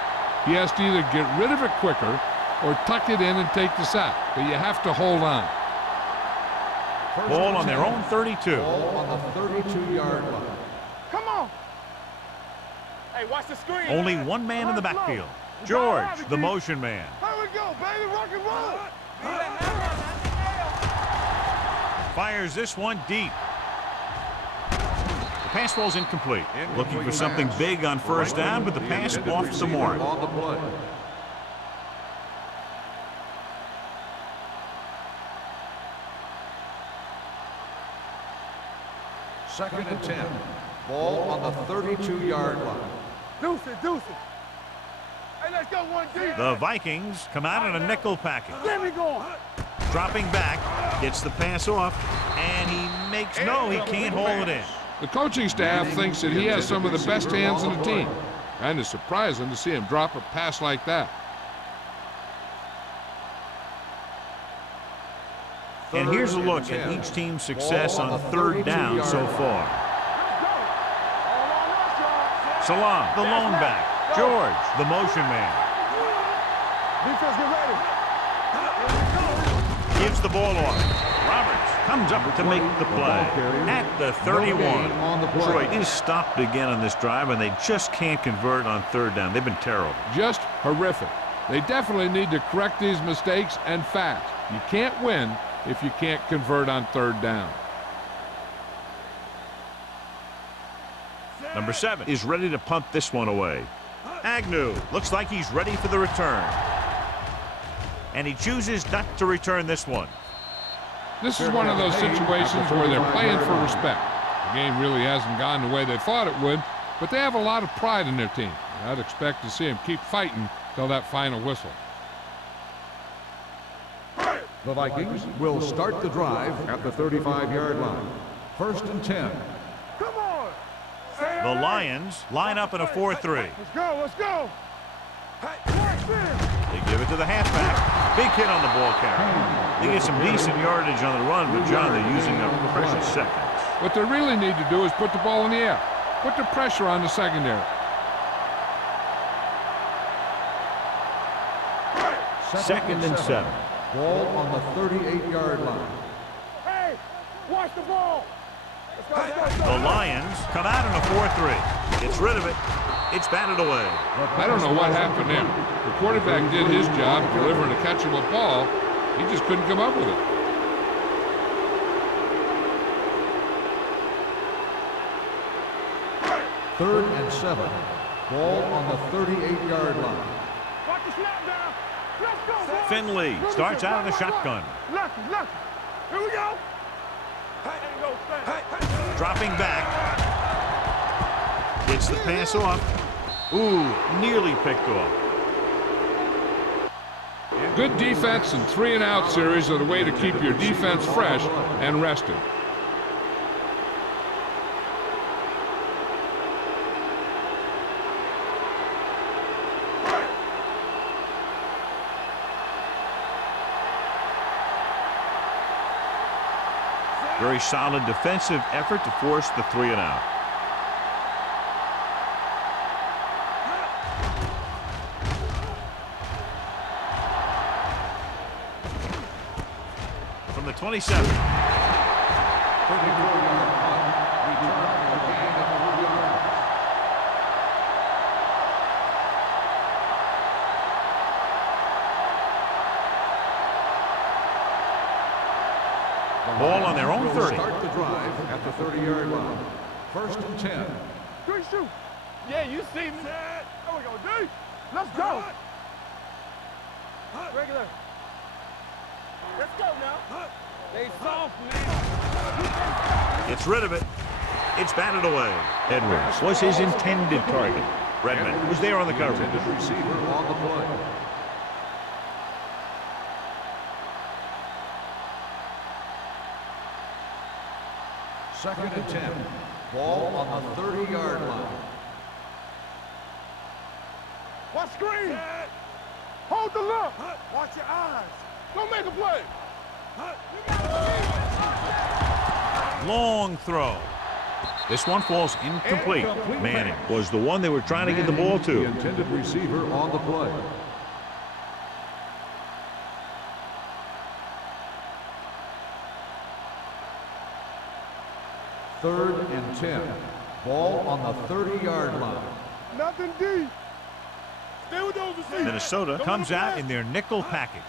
He has to either get rid of it quicker or tuck it in and take the sack. But you have to hold on. Ball on their own 32. Ball on the 32-yard line. Come on. Hey, watch the screen. Only one man in the backfield. George, the motion man. Here we go, baby. Rock and roll. Fires this one deep. pass falls incomplete. Looking for something big on first down, but the pass off the mark. On the play. Second and 10. Ball on the 32-yard line. Deuce it, deuce it. Hey, let's go one deep. The Vikings come out in a nickel package. Let me go. Dropping back, gets the pass off, and he makes no, he can't hold it in. The coaching staff thinks that he has some of the best hands in the team. Kind of surprising to see him drop a pass like that. And here's a look at each team's success on third down so far. Salam, the lone back. George, the motion man. Defense, get ready. Gives the ball off. Roberts comes up to make the play at the 31. Detroit is stopped again on this drive, and they just can't convert on third down. They've been terrible. Just horrific. They definitely need to correct these mistakes and fast. You can't win if you can't convert on third down. Number 7 is ready to punt this one away. Agnew looks like he's ready for the return. And he chooses not to return this one. This is one of those situations where they're playing for respect. The game really hasn't gone the way they thought it would, but they have a lot of pride in their team. I'd expect to see them keep fighting till that final whistle. The Vikings will start the drive at the 35-yard line. First and 10. Come on. The Lions line up in a 4-3. Let's go, let's go. Watch this. They give it to the halfback. Big hit on the ball carrier. They get some decent yardage on the run, but John, they're using up precious seconds. What they really need to do is put the ball in the air. Put the pressure on the secondary. Second and 7. Ball on the 38-yard line. Hey, watch the ball. Let's go, let's go. The Lions come out in a 4-3. Gets rid of it. It's batted away. I don't know what happened there. The quarterback did his job delivering a catchable ball. He just couldn't come up with it. Third and 7. Ball on the 38-yard line. Watch the snap down. Let's go, boys. Finley starts out in the shotgun. Lucky. Here we go. Dropping back. Gets the pass off. Ooh, nearly picked off. Good defense and 3-and-out series are the way to keep your defense fresh and rested. Very solid defensive effort to force the 3-and-out. From the 27. 34-yard punt. Return for a gain of 3 yards. Ball on their own 30. Start the drive at the 30-yard line. First and 10. Good shoot. Yeah, you see me. There we go, D. Let's go. Regular. Let's go now. They soft, man. Gets rid of it. It's batted away. Edwards was his intended target. Redmond was there on the coverage. Intended receiver on the play. Second and 10. Ball on the 30-yard line. Watch screen. Hold the look. Watch your eyes. Don't make a play. Long throw. This one falls incomplete. Manning was the one they were trying to get the ball The to. intended receiver on the play. Third and 10. Ball on the 30-yard line. Nothing deep. Stay with those receivers. Minnesota comes out in their nickel package.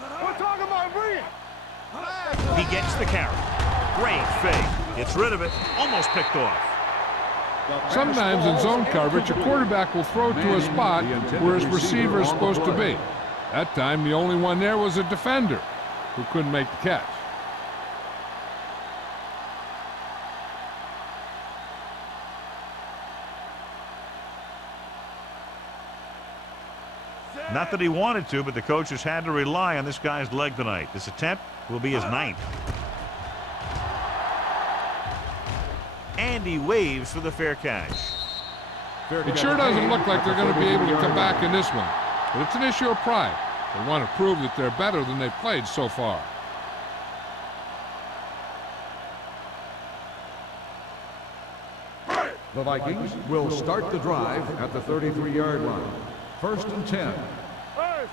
We're talking about bring it. He gets the carry. Great fake. Gets rid of it. Almost picked off. Sometimes in zone coverage, a quarterback will throw to a spot where his receiver is supposed to be. That time, the only one there was a defender who couldn't make the catch. Not that he wanted to, but the coaches had to rely on this guy's leg tonight. This attempt will be his 9th. And he waves for the fair catch. It sure doesn't look like they're going to be able to come back in this one, but it's an issue of pride. They want to prove that they're better than they've played so far. The Vikings will start the drive at the 33-yard line. 1st and 10. Hey,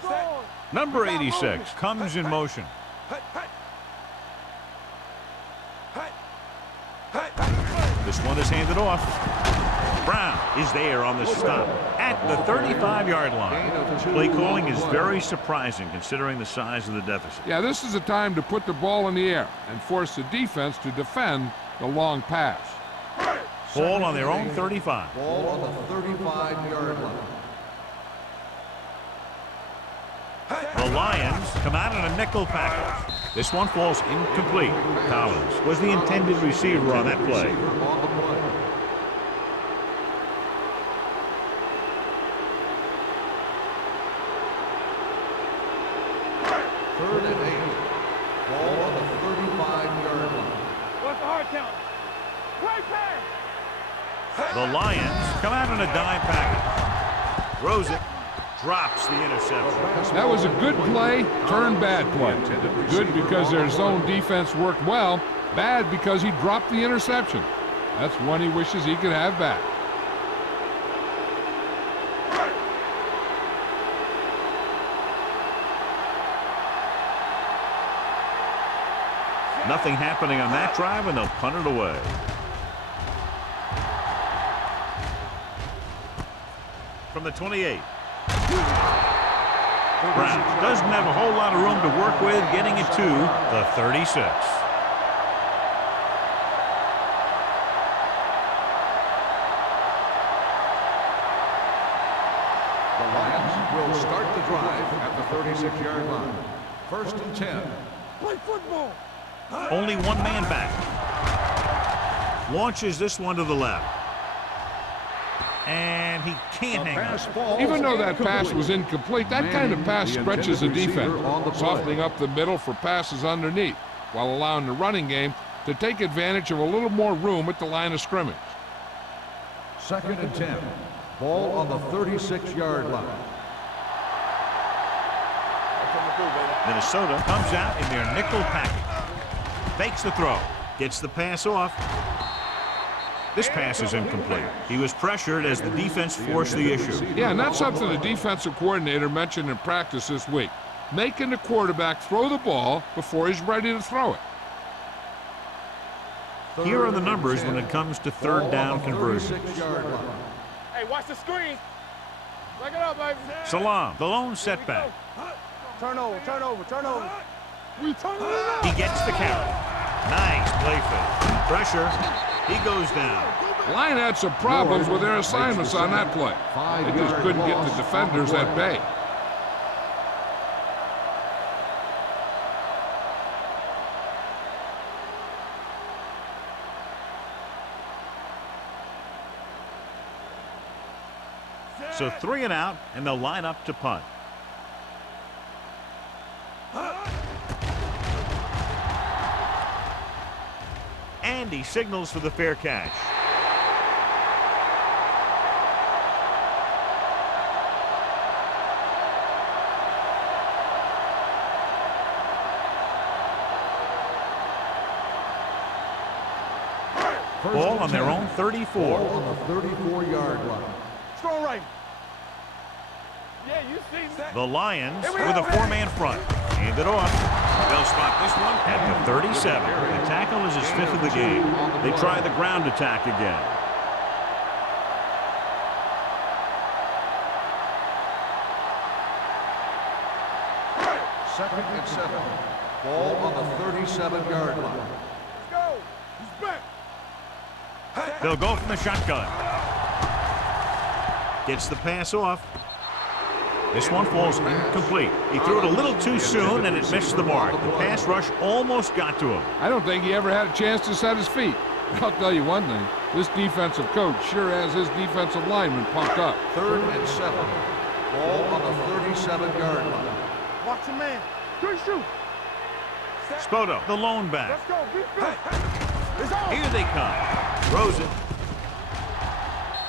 score. Number 86 comes in motion. This one is handed off. Brown is there on the stop at the 35-yard line. Play calling is very surprising considering the size of the deficit. Yeah, this is the time to put the ball in the air and force the defense to defend the long pass. Ball on their own 35. Ball on the 35-yard line. The Lions come out in a nickel package. This one falls incomplete. Collins was the intended receiver on that play. Third and 8. Ball on the 35-yard line. What's the hard count? Right pass. The Lions come out in a dime package. Throws it. Drops the interception. That was a good play, turned bad play. Good because their zone defense worked well. Bad because he dropped the interception. That's one he wishes he could have back. Nothing happening on that drive, and they'll punt it away. From the 28. Brown doesn't have a whole lot of room to work with, getting it to the 36. The Lions will start the drive at the 36-yard line. 1st and 10. Play football. Only one man back. Launches this one to the left. And he can't hang on. Even though that pass was incomplete, that kind of pass stretches the defense, softening up the middle for passes underneath, while allowing the running game to take advantage of a little more room at the line of scrimmage. 2nd and 10. Ball on the 36-yard line. Minnesota comes out in their nickel package. Fakes the throw. Gets the pass off. This pass is incomplete. He was pressured as the defense forced the issue. Yeah, and that's something the defensive coordinator mentioned in practice this week. Making the quarterback throw the ball before he's ready to throw it. Here are the numbers when it comes to third down conversions. Hey, watch the screen. Look it up, baby. Salam, the lone setback. Turnover. We turn it up. He gets the carry. Nice play fake. Pressure. He goes down. Line had some problems with their assignments on that play. They just couldn't get the defenders at bay. So 3 and out, and they'll line up to punt. And he signals for the fair catch. Ball on their own 34. Ball on the 34-yard line. Strong right. Yeah, you see that. The Lions with a 4-man front. Hand it off. They'll spot this one at the 37. The tackle is his 5th of the game. They try the ground attack again. Second and 7. Ball on the 37-yard line. Let's go. He's back. They'll go from the shotgun. Gets the pass off. This one falls incomplete. He threw it a little too soon, and it missed the mark. The pass rush almost got to him. I don't think he ever had a chance to set his feet. I'll tell you one thing. This defensive coach sure has his defensive lineman pumped up. 3rd and 7. Ball on the 37-yard line. Watch your man. Good shoot. Spoto, the lone back. Let's go. It's on. Here they come. Throws it.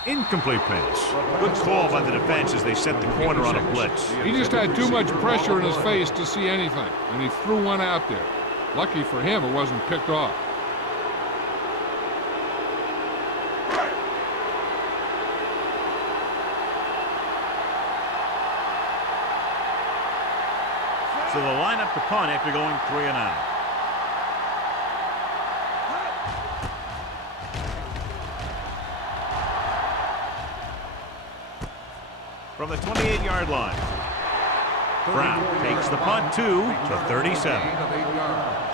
Incomplete pass. Good call by the defense as they set the corner on a blitz. He just had too much pressure in his face to see anything, and he threw one out there. Lucky for him, it wasn't picked off. So they'll line up the punt after going 3 and out. From the 28-yard line, Brown takes the punt to the 37. Gain of 8 yards.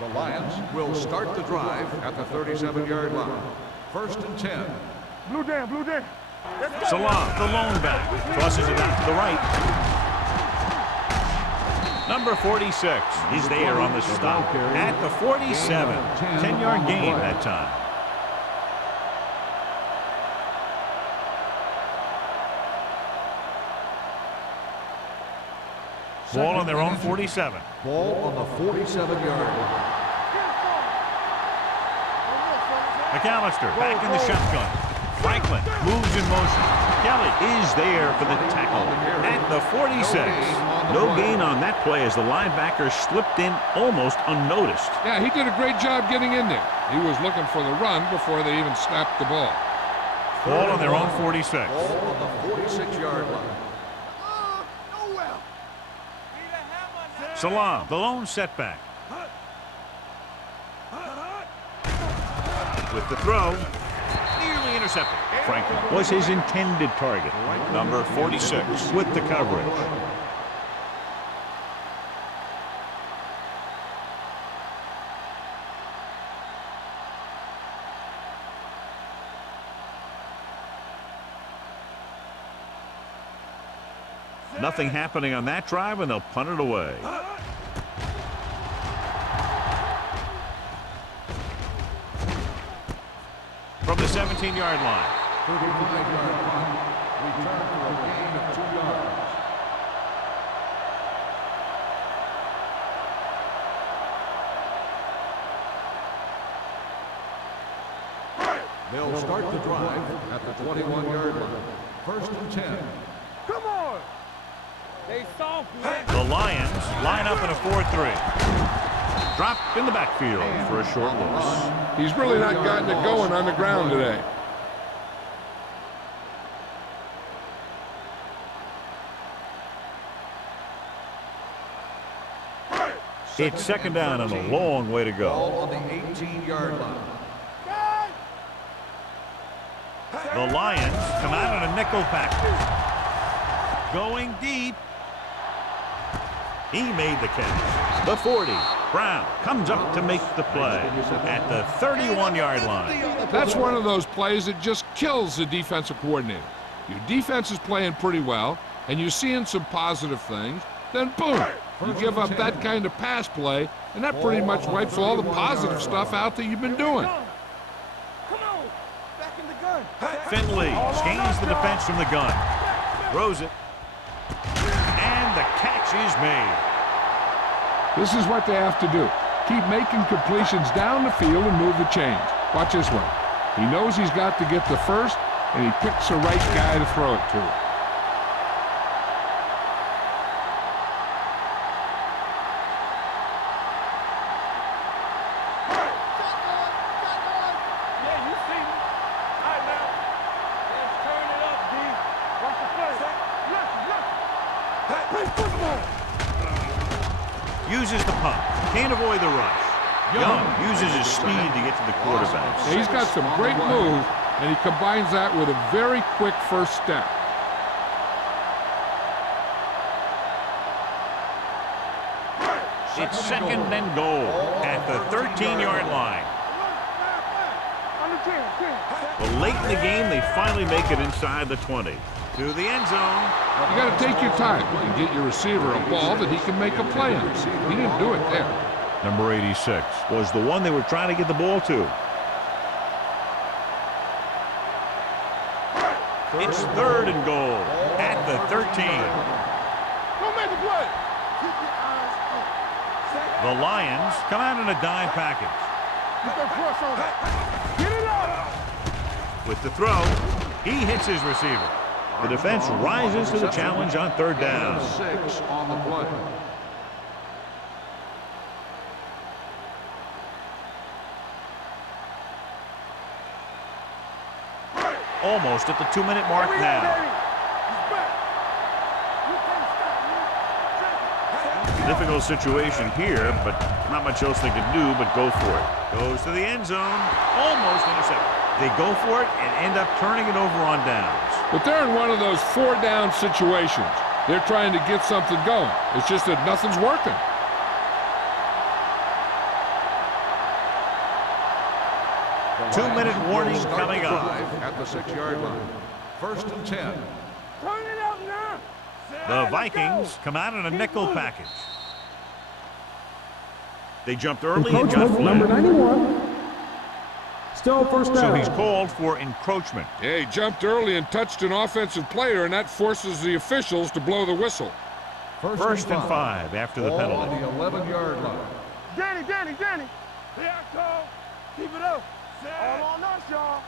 The Lions will start the drive at the 37-yard line. 1st and 10. Blue down, blue down. Let's go. Salah, the lone back, tosses it out to the right. Number 46 is there on the stop at the 47. 10-yard gain that time. Ball on their own 47. Ball on the 47-yard line. McAllister back in the shotgun. Franklin moves in motion. Kelly is there for the tackle at the 46. No gain on that play as the linebacker slipped in almost unnoticed. Yeah, he did a great job getting in there. He was looking for the run before they even snapped the ball. Ball on their own 46. Ball on the 46-yard line. Salam, the lone setback. With the throw, nearly intercepted. Franklin was his intended target. Number 46 with the coverage. Nothing happening on that drive, and they'll punt it away. From the 17-yard line. 35-yard punt. Return for a gain of 2 yards. They'll start the drive at the 21-yard line. 1st and 10. Come on. They soft, man. The Lions line up in a 4-3. Dropped in the backfield for a short loss. He's really not gotten it going on the ground today. It's 2nd down and a long way to go. Ball on the 18-yard line. The Lions come out in a nickel package. Going deep. He made the catch. The 40. Brown comes up to make the play at the 31-yard line. That's one of those plays that just kills the defensive coordinator. Your defense is playing pretty well, and you're seeing some positive things. Then, boom, you give up that kind of pass play, and that pretty much wipes all the positive stuff out that you've been doing. Come on. Back in the gun. Finley gains the defense from the gun. Throws it. And the catch is made. This is what they have to do. Keep making completions down the field and move the chains. Watch this one. He knows he's got to get the first, and he picks the right guy to throw it to. Yeah, you see me. All right, now. Let's turn it up, D. Watch the play. Look. Play football. Uses the pump. Can't avoid the rush. Young uses his speed to get to the quarterback. Now, he's got some great move, and he combines that with a very quick first step. It's second and goal at the 13-yard line. Well, late in the game, they finally make it inside the 20. To the end zone. You got to take your time and get your receiver a ball that he can make a play on. He didn't do it there. Number 86 was the one they were trying to get the ball to. It's third and goal at the 13. Don't make the play. The Lions come out in a dime package. Get that press on it. Get it up. With the throw, he hits his receiver. The defense rises to the challenge on third down. 6 on the play. Almost at the 2-minute mark now. Difficult situation here, but not much else they can do but go for it. Goes to the end zone, almost intercepted. They go for it and end up turning it over on downs. But they're in one of those 4-down situations. They're trying to get something going. It's just that nothing's working. Two-minute warning coming up. At the 6-yard line. First and 10. Turn it up now. The Vikings come out in a nickel package. They jumped early and got Number flagged. 91. Still first down. So he's called for encroachment. Yeah, he jumped early and touched an offensive player, and that forces the officials to blow the whistle. First and 5 after the Ball penalty. on the 11-yard line. Danny. Here I come. Keep it up. All on us, y'all.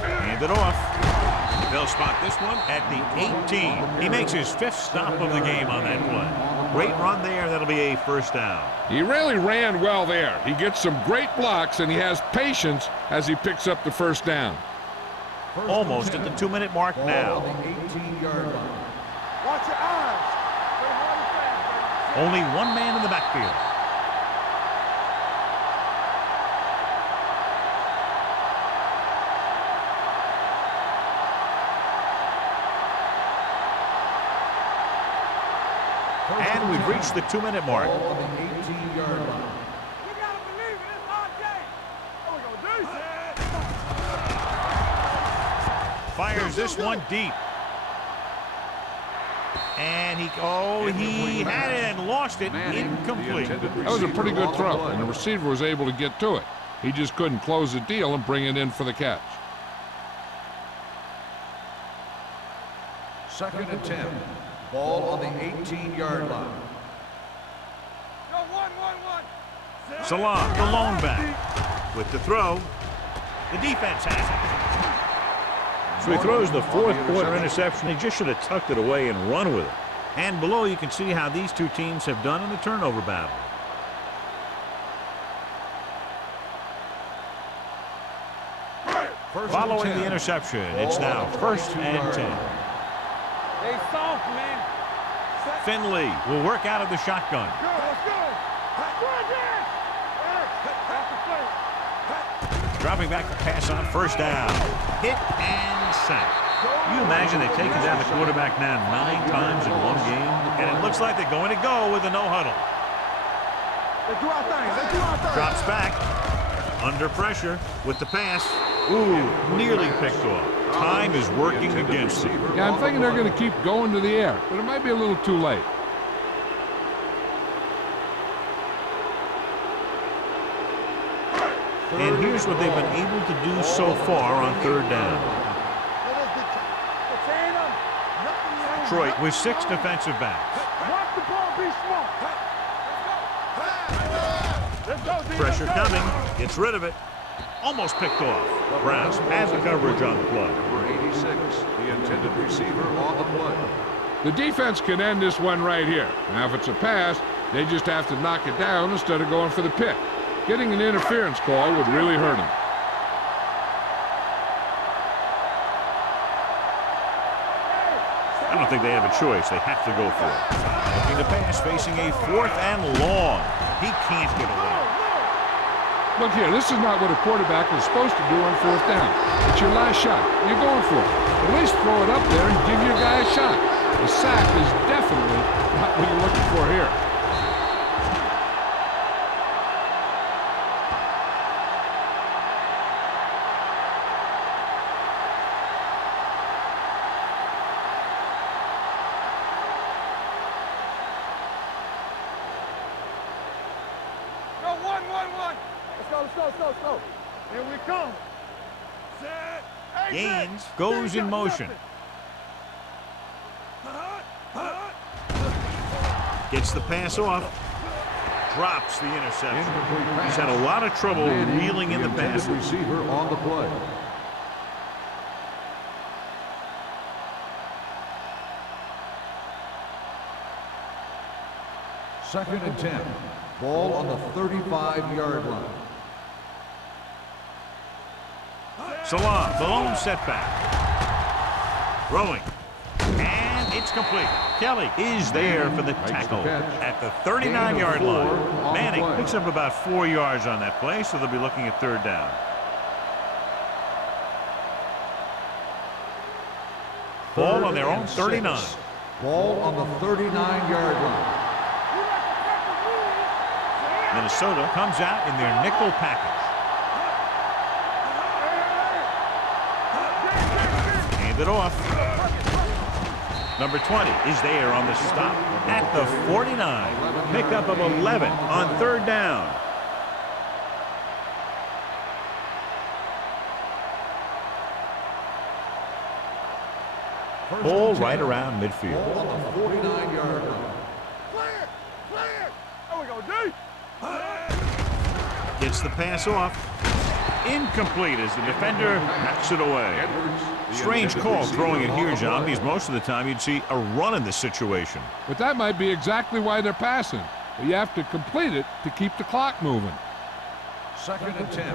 Hand it off. They'll spot this one at the 18. He makes his 5th stop of the game on that play. Great run there. That'll be a first down. He really ran well there. He gets some great blocks, and he has patience as he picks up the first down. Almost at the 2-minute mark Ball now. on the 18-yard line. Watch your eyes. Play hard and fast, baby. Only one man in the backfield. And we've reached the 2-minute mark. Ball on the 18-yard line. You gotta believe it. It's our game. What we gonna do? Fires this one deep. And he had it and lost it. Incomplete. That was a pretty good throw, and the receiver was able to get to it. He just couldn't close the deal and bring it in for the catch. Second and 10. Ball on the 18-yard line. Go, one. Salah, the lone back. With the throw, the defense has it. So he throws the 4th quarter interception. He just should have tucked it away and run with it. And below, you can see how these two teams have done in the turnover battle. Following the interception, it's now 1st and 10. They soft, man. Finley will work out of the shotgun. Go, let's go. Dropping back to pass on first down. Hit and sack. You imagine they've taken down the quarterback now 9 times in one game, and it looks like they're going to go with a no huddle. Let's do our thing. Drops back. Under pressure with the pass. Ooh, nearly picked off. Time is working against him. Yeah, I'm thinking they're going to keep going to the air, but it might be a little too late. And here's what they've been able to do so far on third down. Detroit with 6 defensive backs. Watch the ball, be smart. Let's go, Pressure coming. Gets rid of it. Almost picked off. Browns has the coverage on the play. Number 86, the intended receiver on the play. The defense can end this one right here. Now, if it's a pass, they just have to knock it down instead of going for the pick. Getting an interference call would really hurt him. I don't think they have a choice. They have to go for it. Looking to pass, facing a 4th and long. He can't get away. Look here, this is not what a quarterback is supposed to do on 4th down. It's your last shot. You're going for it. At least throw it up there and give your guy a shot. The sack is definitely not what you're looking for here. 1. Let's go. Here we come. Set. Gaines goes in motion. Gets the pass off. Drops the interception. He's had a lot of trouble reeling in the passes. Receiver on the play. Second and 10. Ball on the 35-yard line. Salam, the lone setback. Throwing. And it's complete. Kelly is there for the tackle at the 39-yard line. Manning picks up about 4 yards on that play, so they'll be looking at third down. Ball on their own 39. Ball on the 39-yard line. Minnesota comes out in their nickel package. Hand it off. Number 20 is there on the stop at the 49. Pickup of 11 on third down. Ball right around midfield. Ball on the 49-yard line. Clear. There we go, D. Gets the pass off. Incomplete as the defender knocks it away. Strange call throwing it here, John, because most of the time you'd see a run in this situation. But that might be exactly why they're passing. But you have to complete it to keep the clock moving. Second and 10.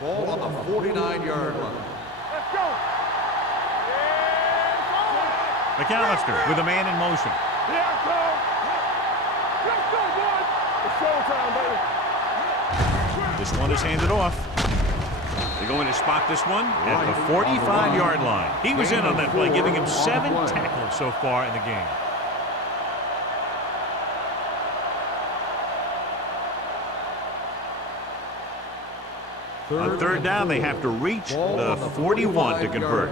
Ball on the 49-yard line. Let's go. McAllister with a man in motion. Here I come. Let's go, boys. It's showtime, baby. This one is handed off. They're going to spot this one at the 45-yard line. He was in on that play, giving him 7 tackles so far in the game. On third down, they have to reach the 41 to convert.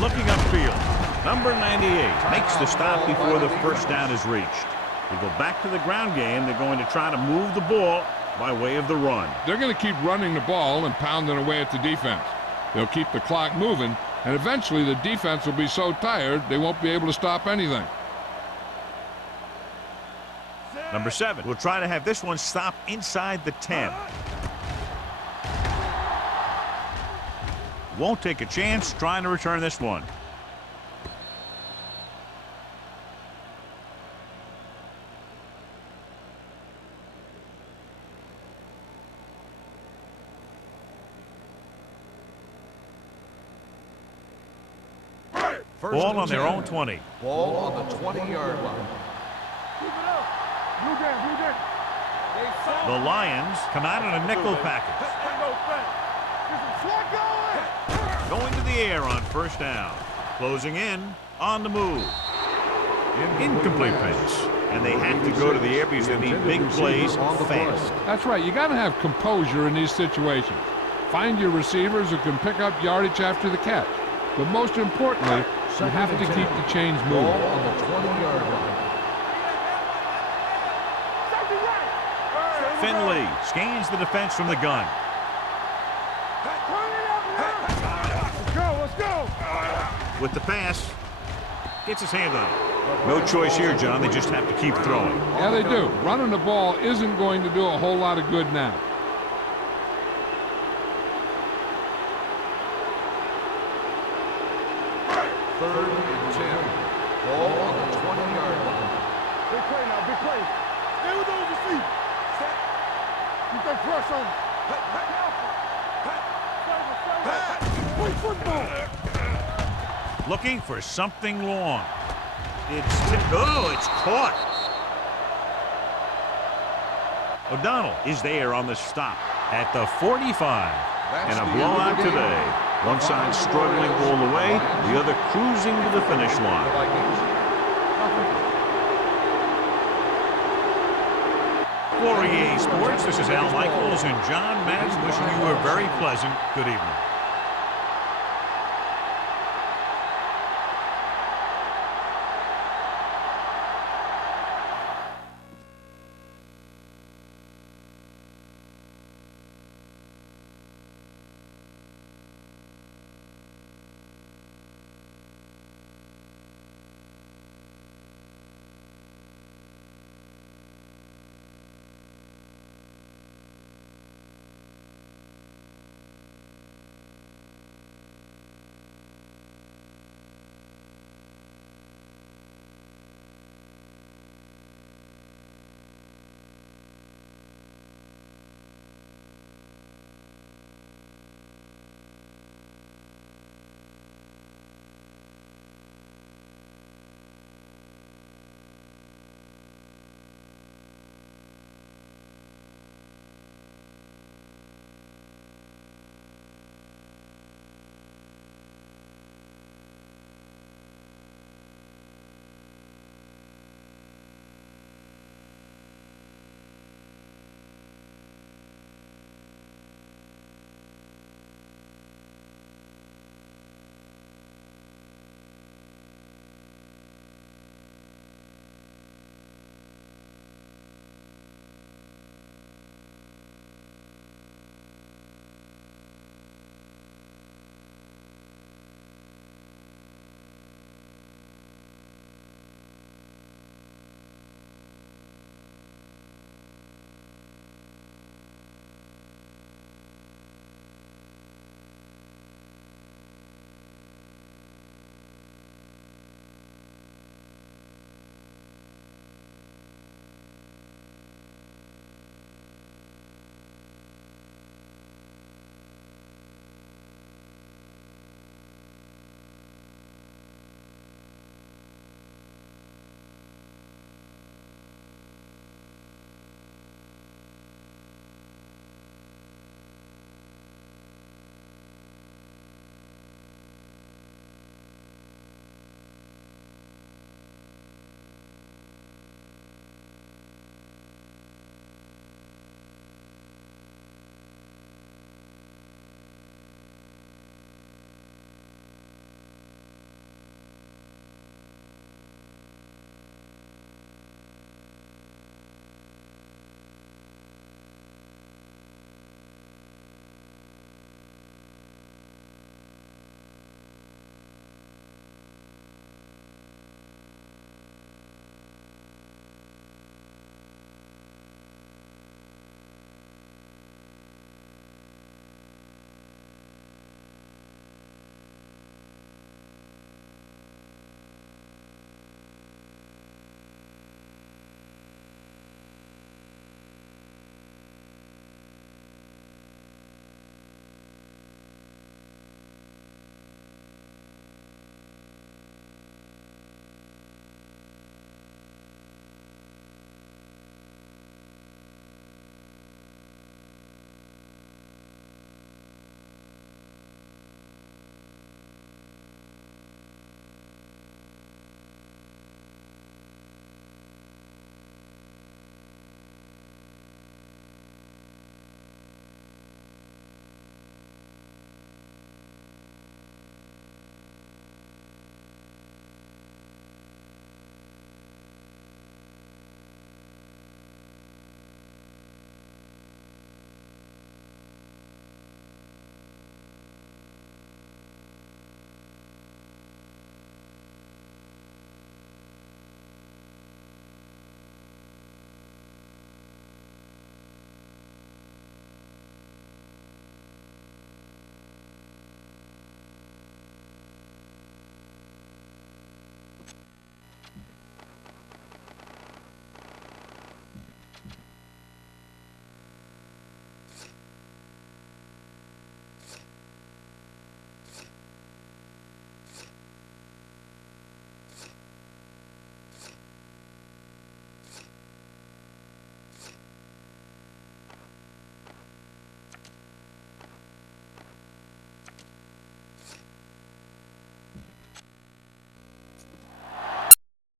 Looking upfield, number 98 makes the stop before the first down is reached. They go back to the ground game. They're going to try to move the ball by way of the run. They're going to keep running the ball and pounding away at the defense. They'll keep the clock moving, and eventually the defense will be so tired they won't be able to stop anything. Number 7 will try to have this one stop inside the 10. Won't take a chance trying to return this one. Ball on their own 20. Ball on the 20-yard line. Keep it up. Blue game. The Lions come out in a nickel package. Going to the air on first down. Closing in on the move. Incomplete pass. And they have to go to the air because they need big plays fast. That's right. You got to have composure in these situations. Find your receivers who can pick up yardage after the catch. But most importantly, you have to keep the chains moving. Ball on the 20-yard line. Finley scans the defense from the gun. Let's go. With the pass, gets his hand on it. No choice here, John. They just have to keep throwing. Yeah, they do. Running the ball isn't going to do a whole lot of good now. Third and 10. Ball on the 20-yard line. Big play now, big play. Stay with those your feet. Keep that press on. Play football. Looking for something long. It's caught. O'Donnell is there on the stop at the 45. And a blowout today. One side struggling all the way, the other cruising to the finish line. For EA Sports, this is Al Michaels and John Madden wishing you a very pleasant good evening.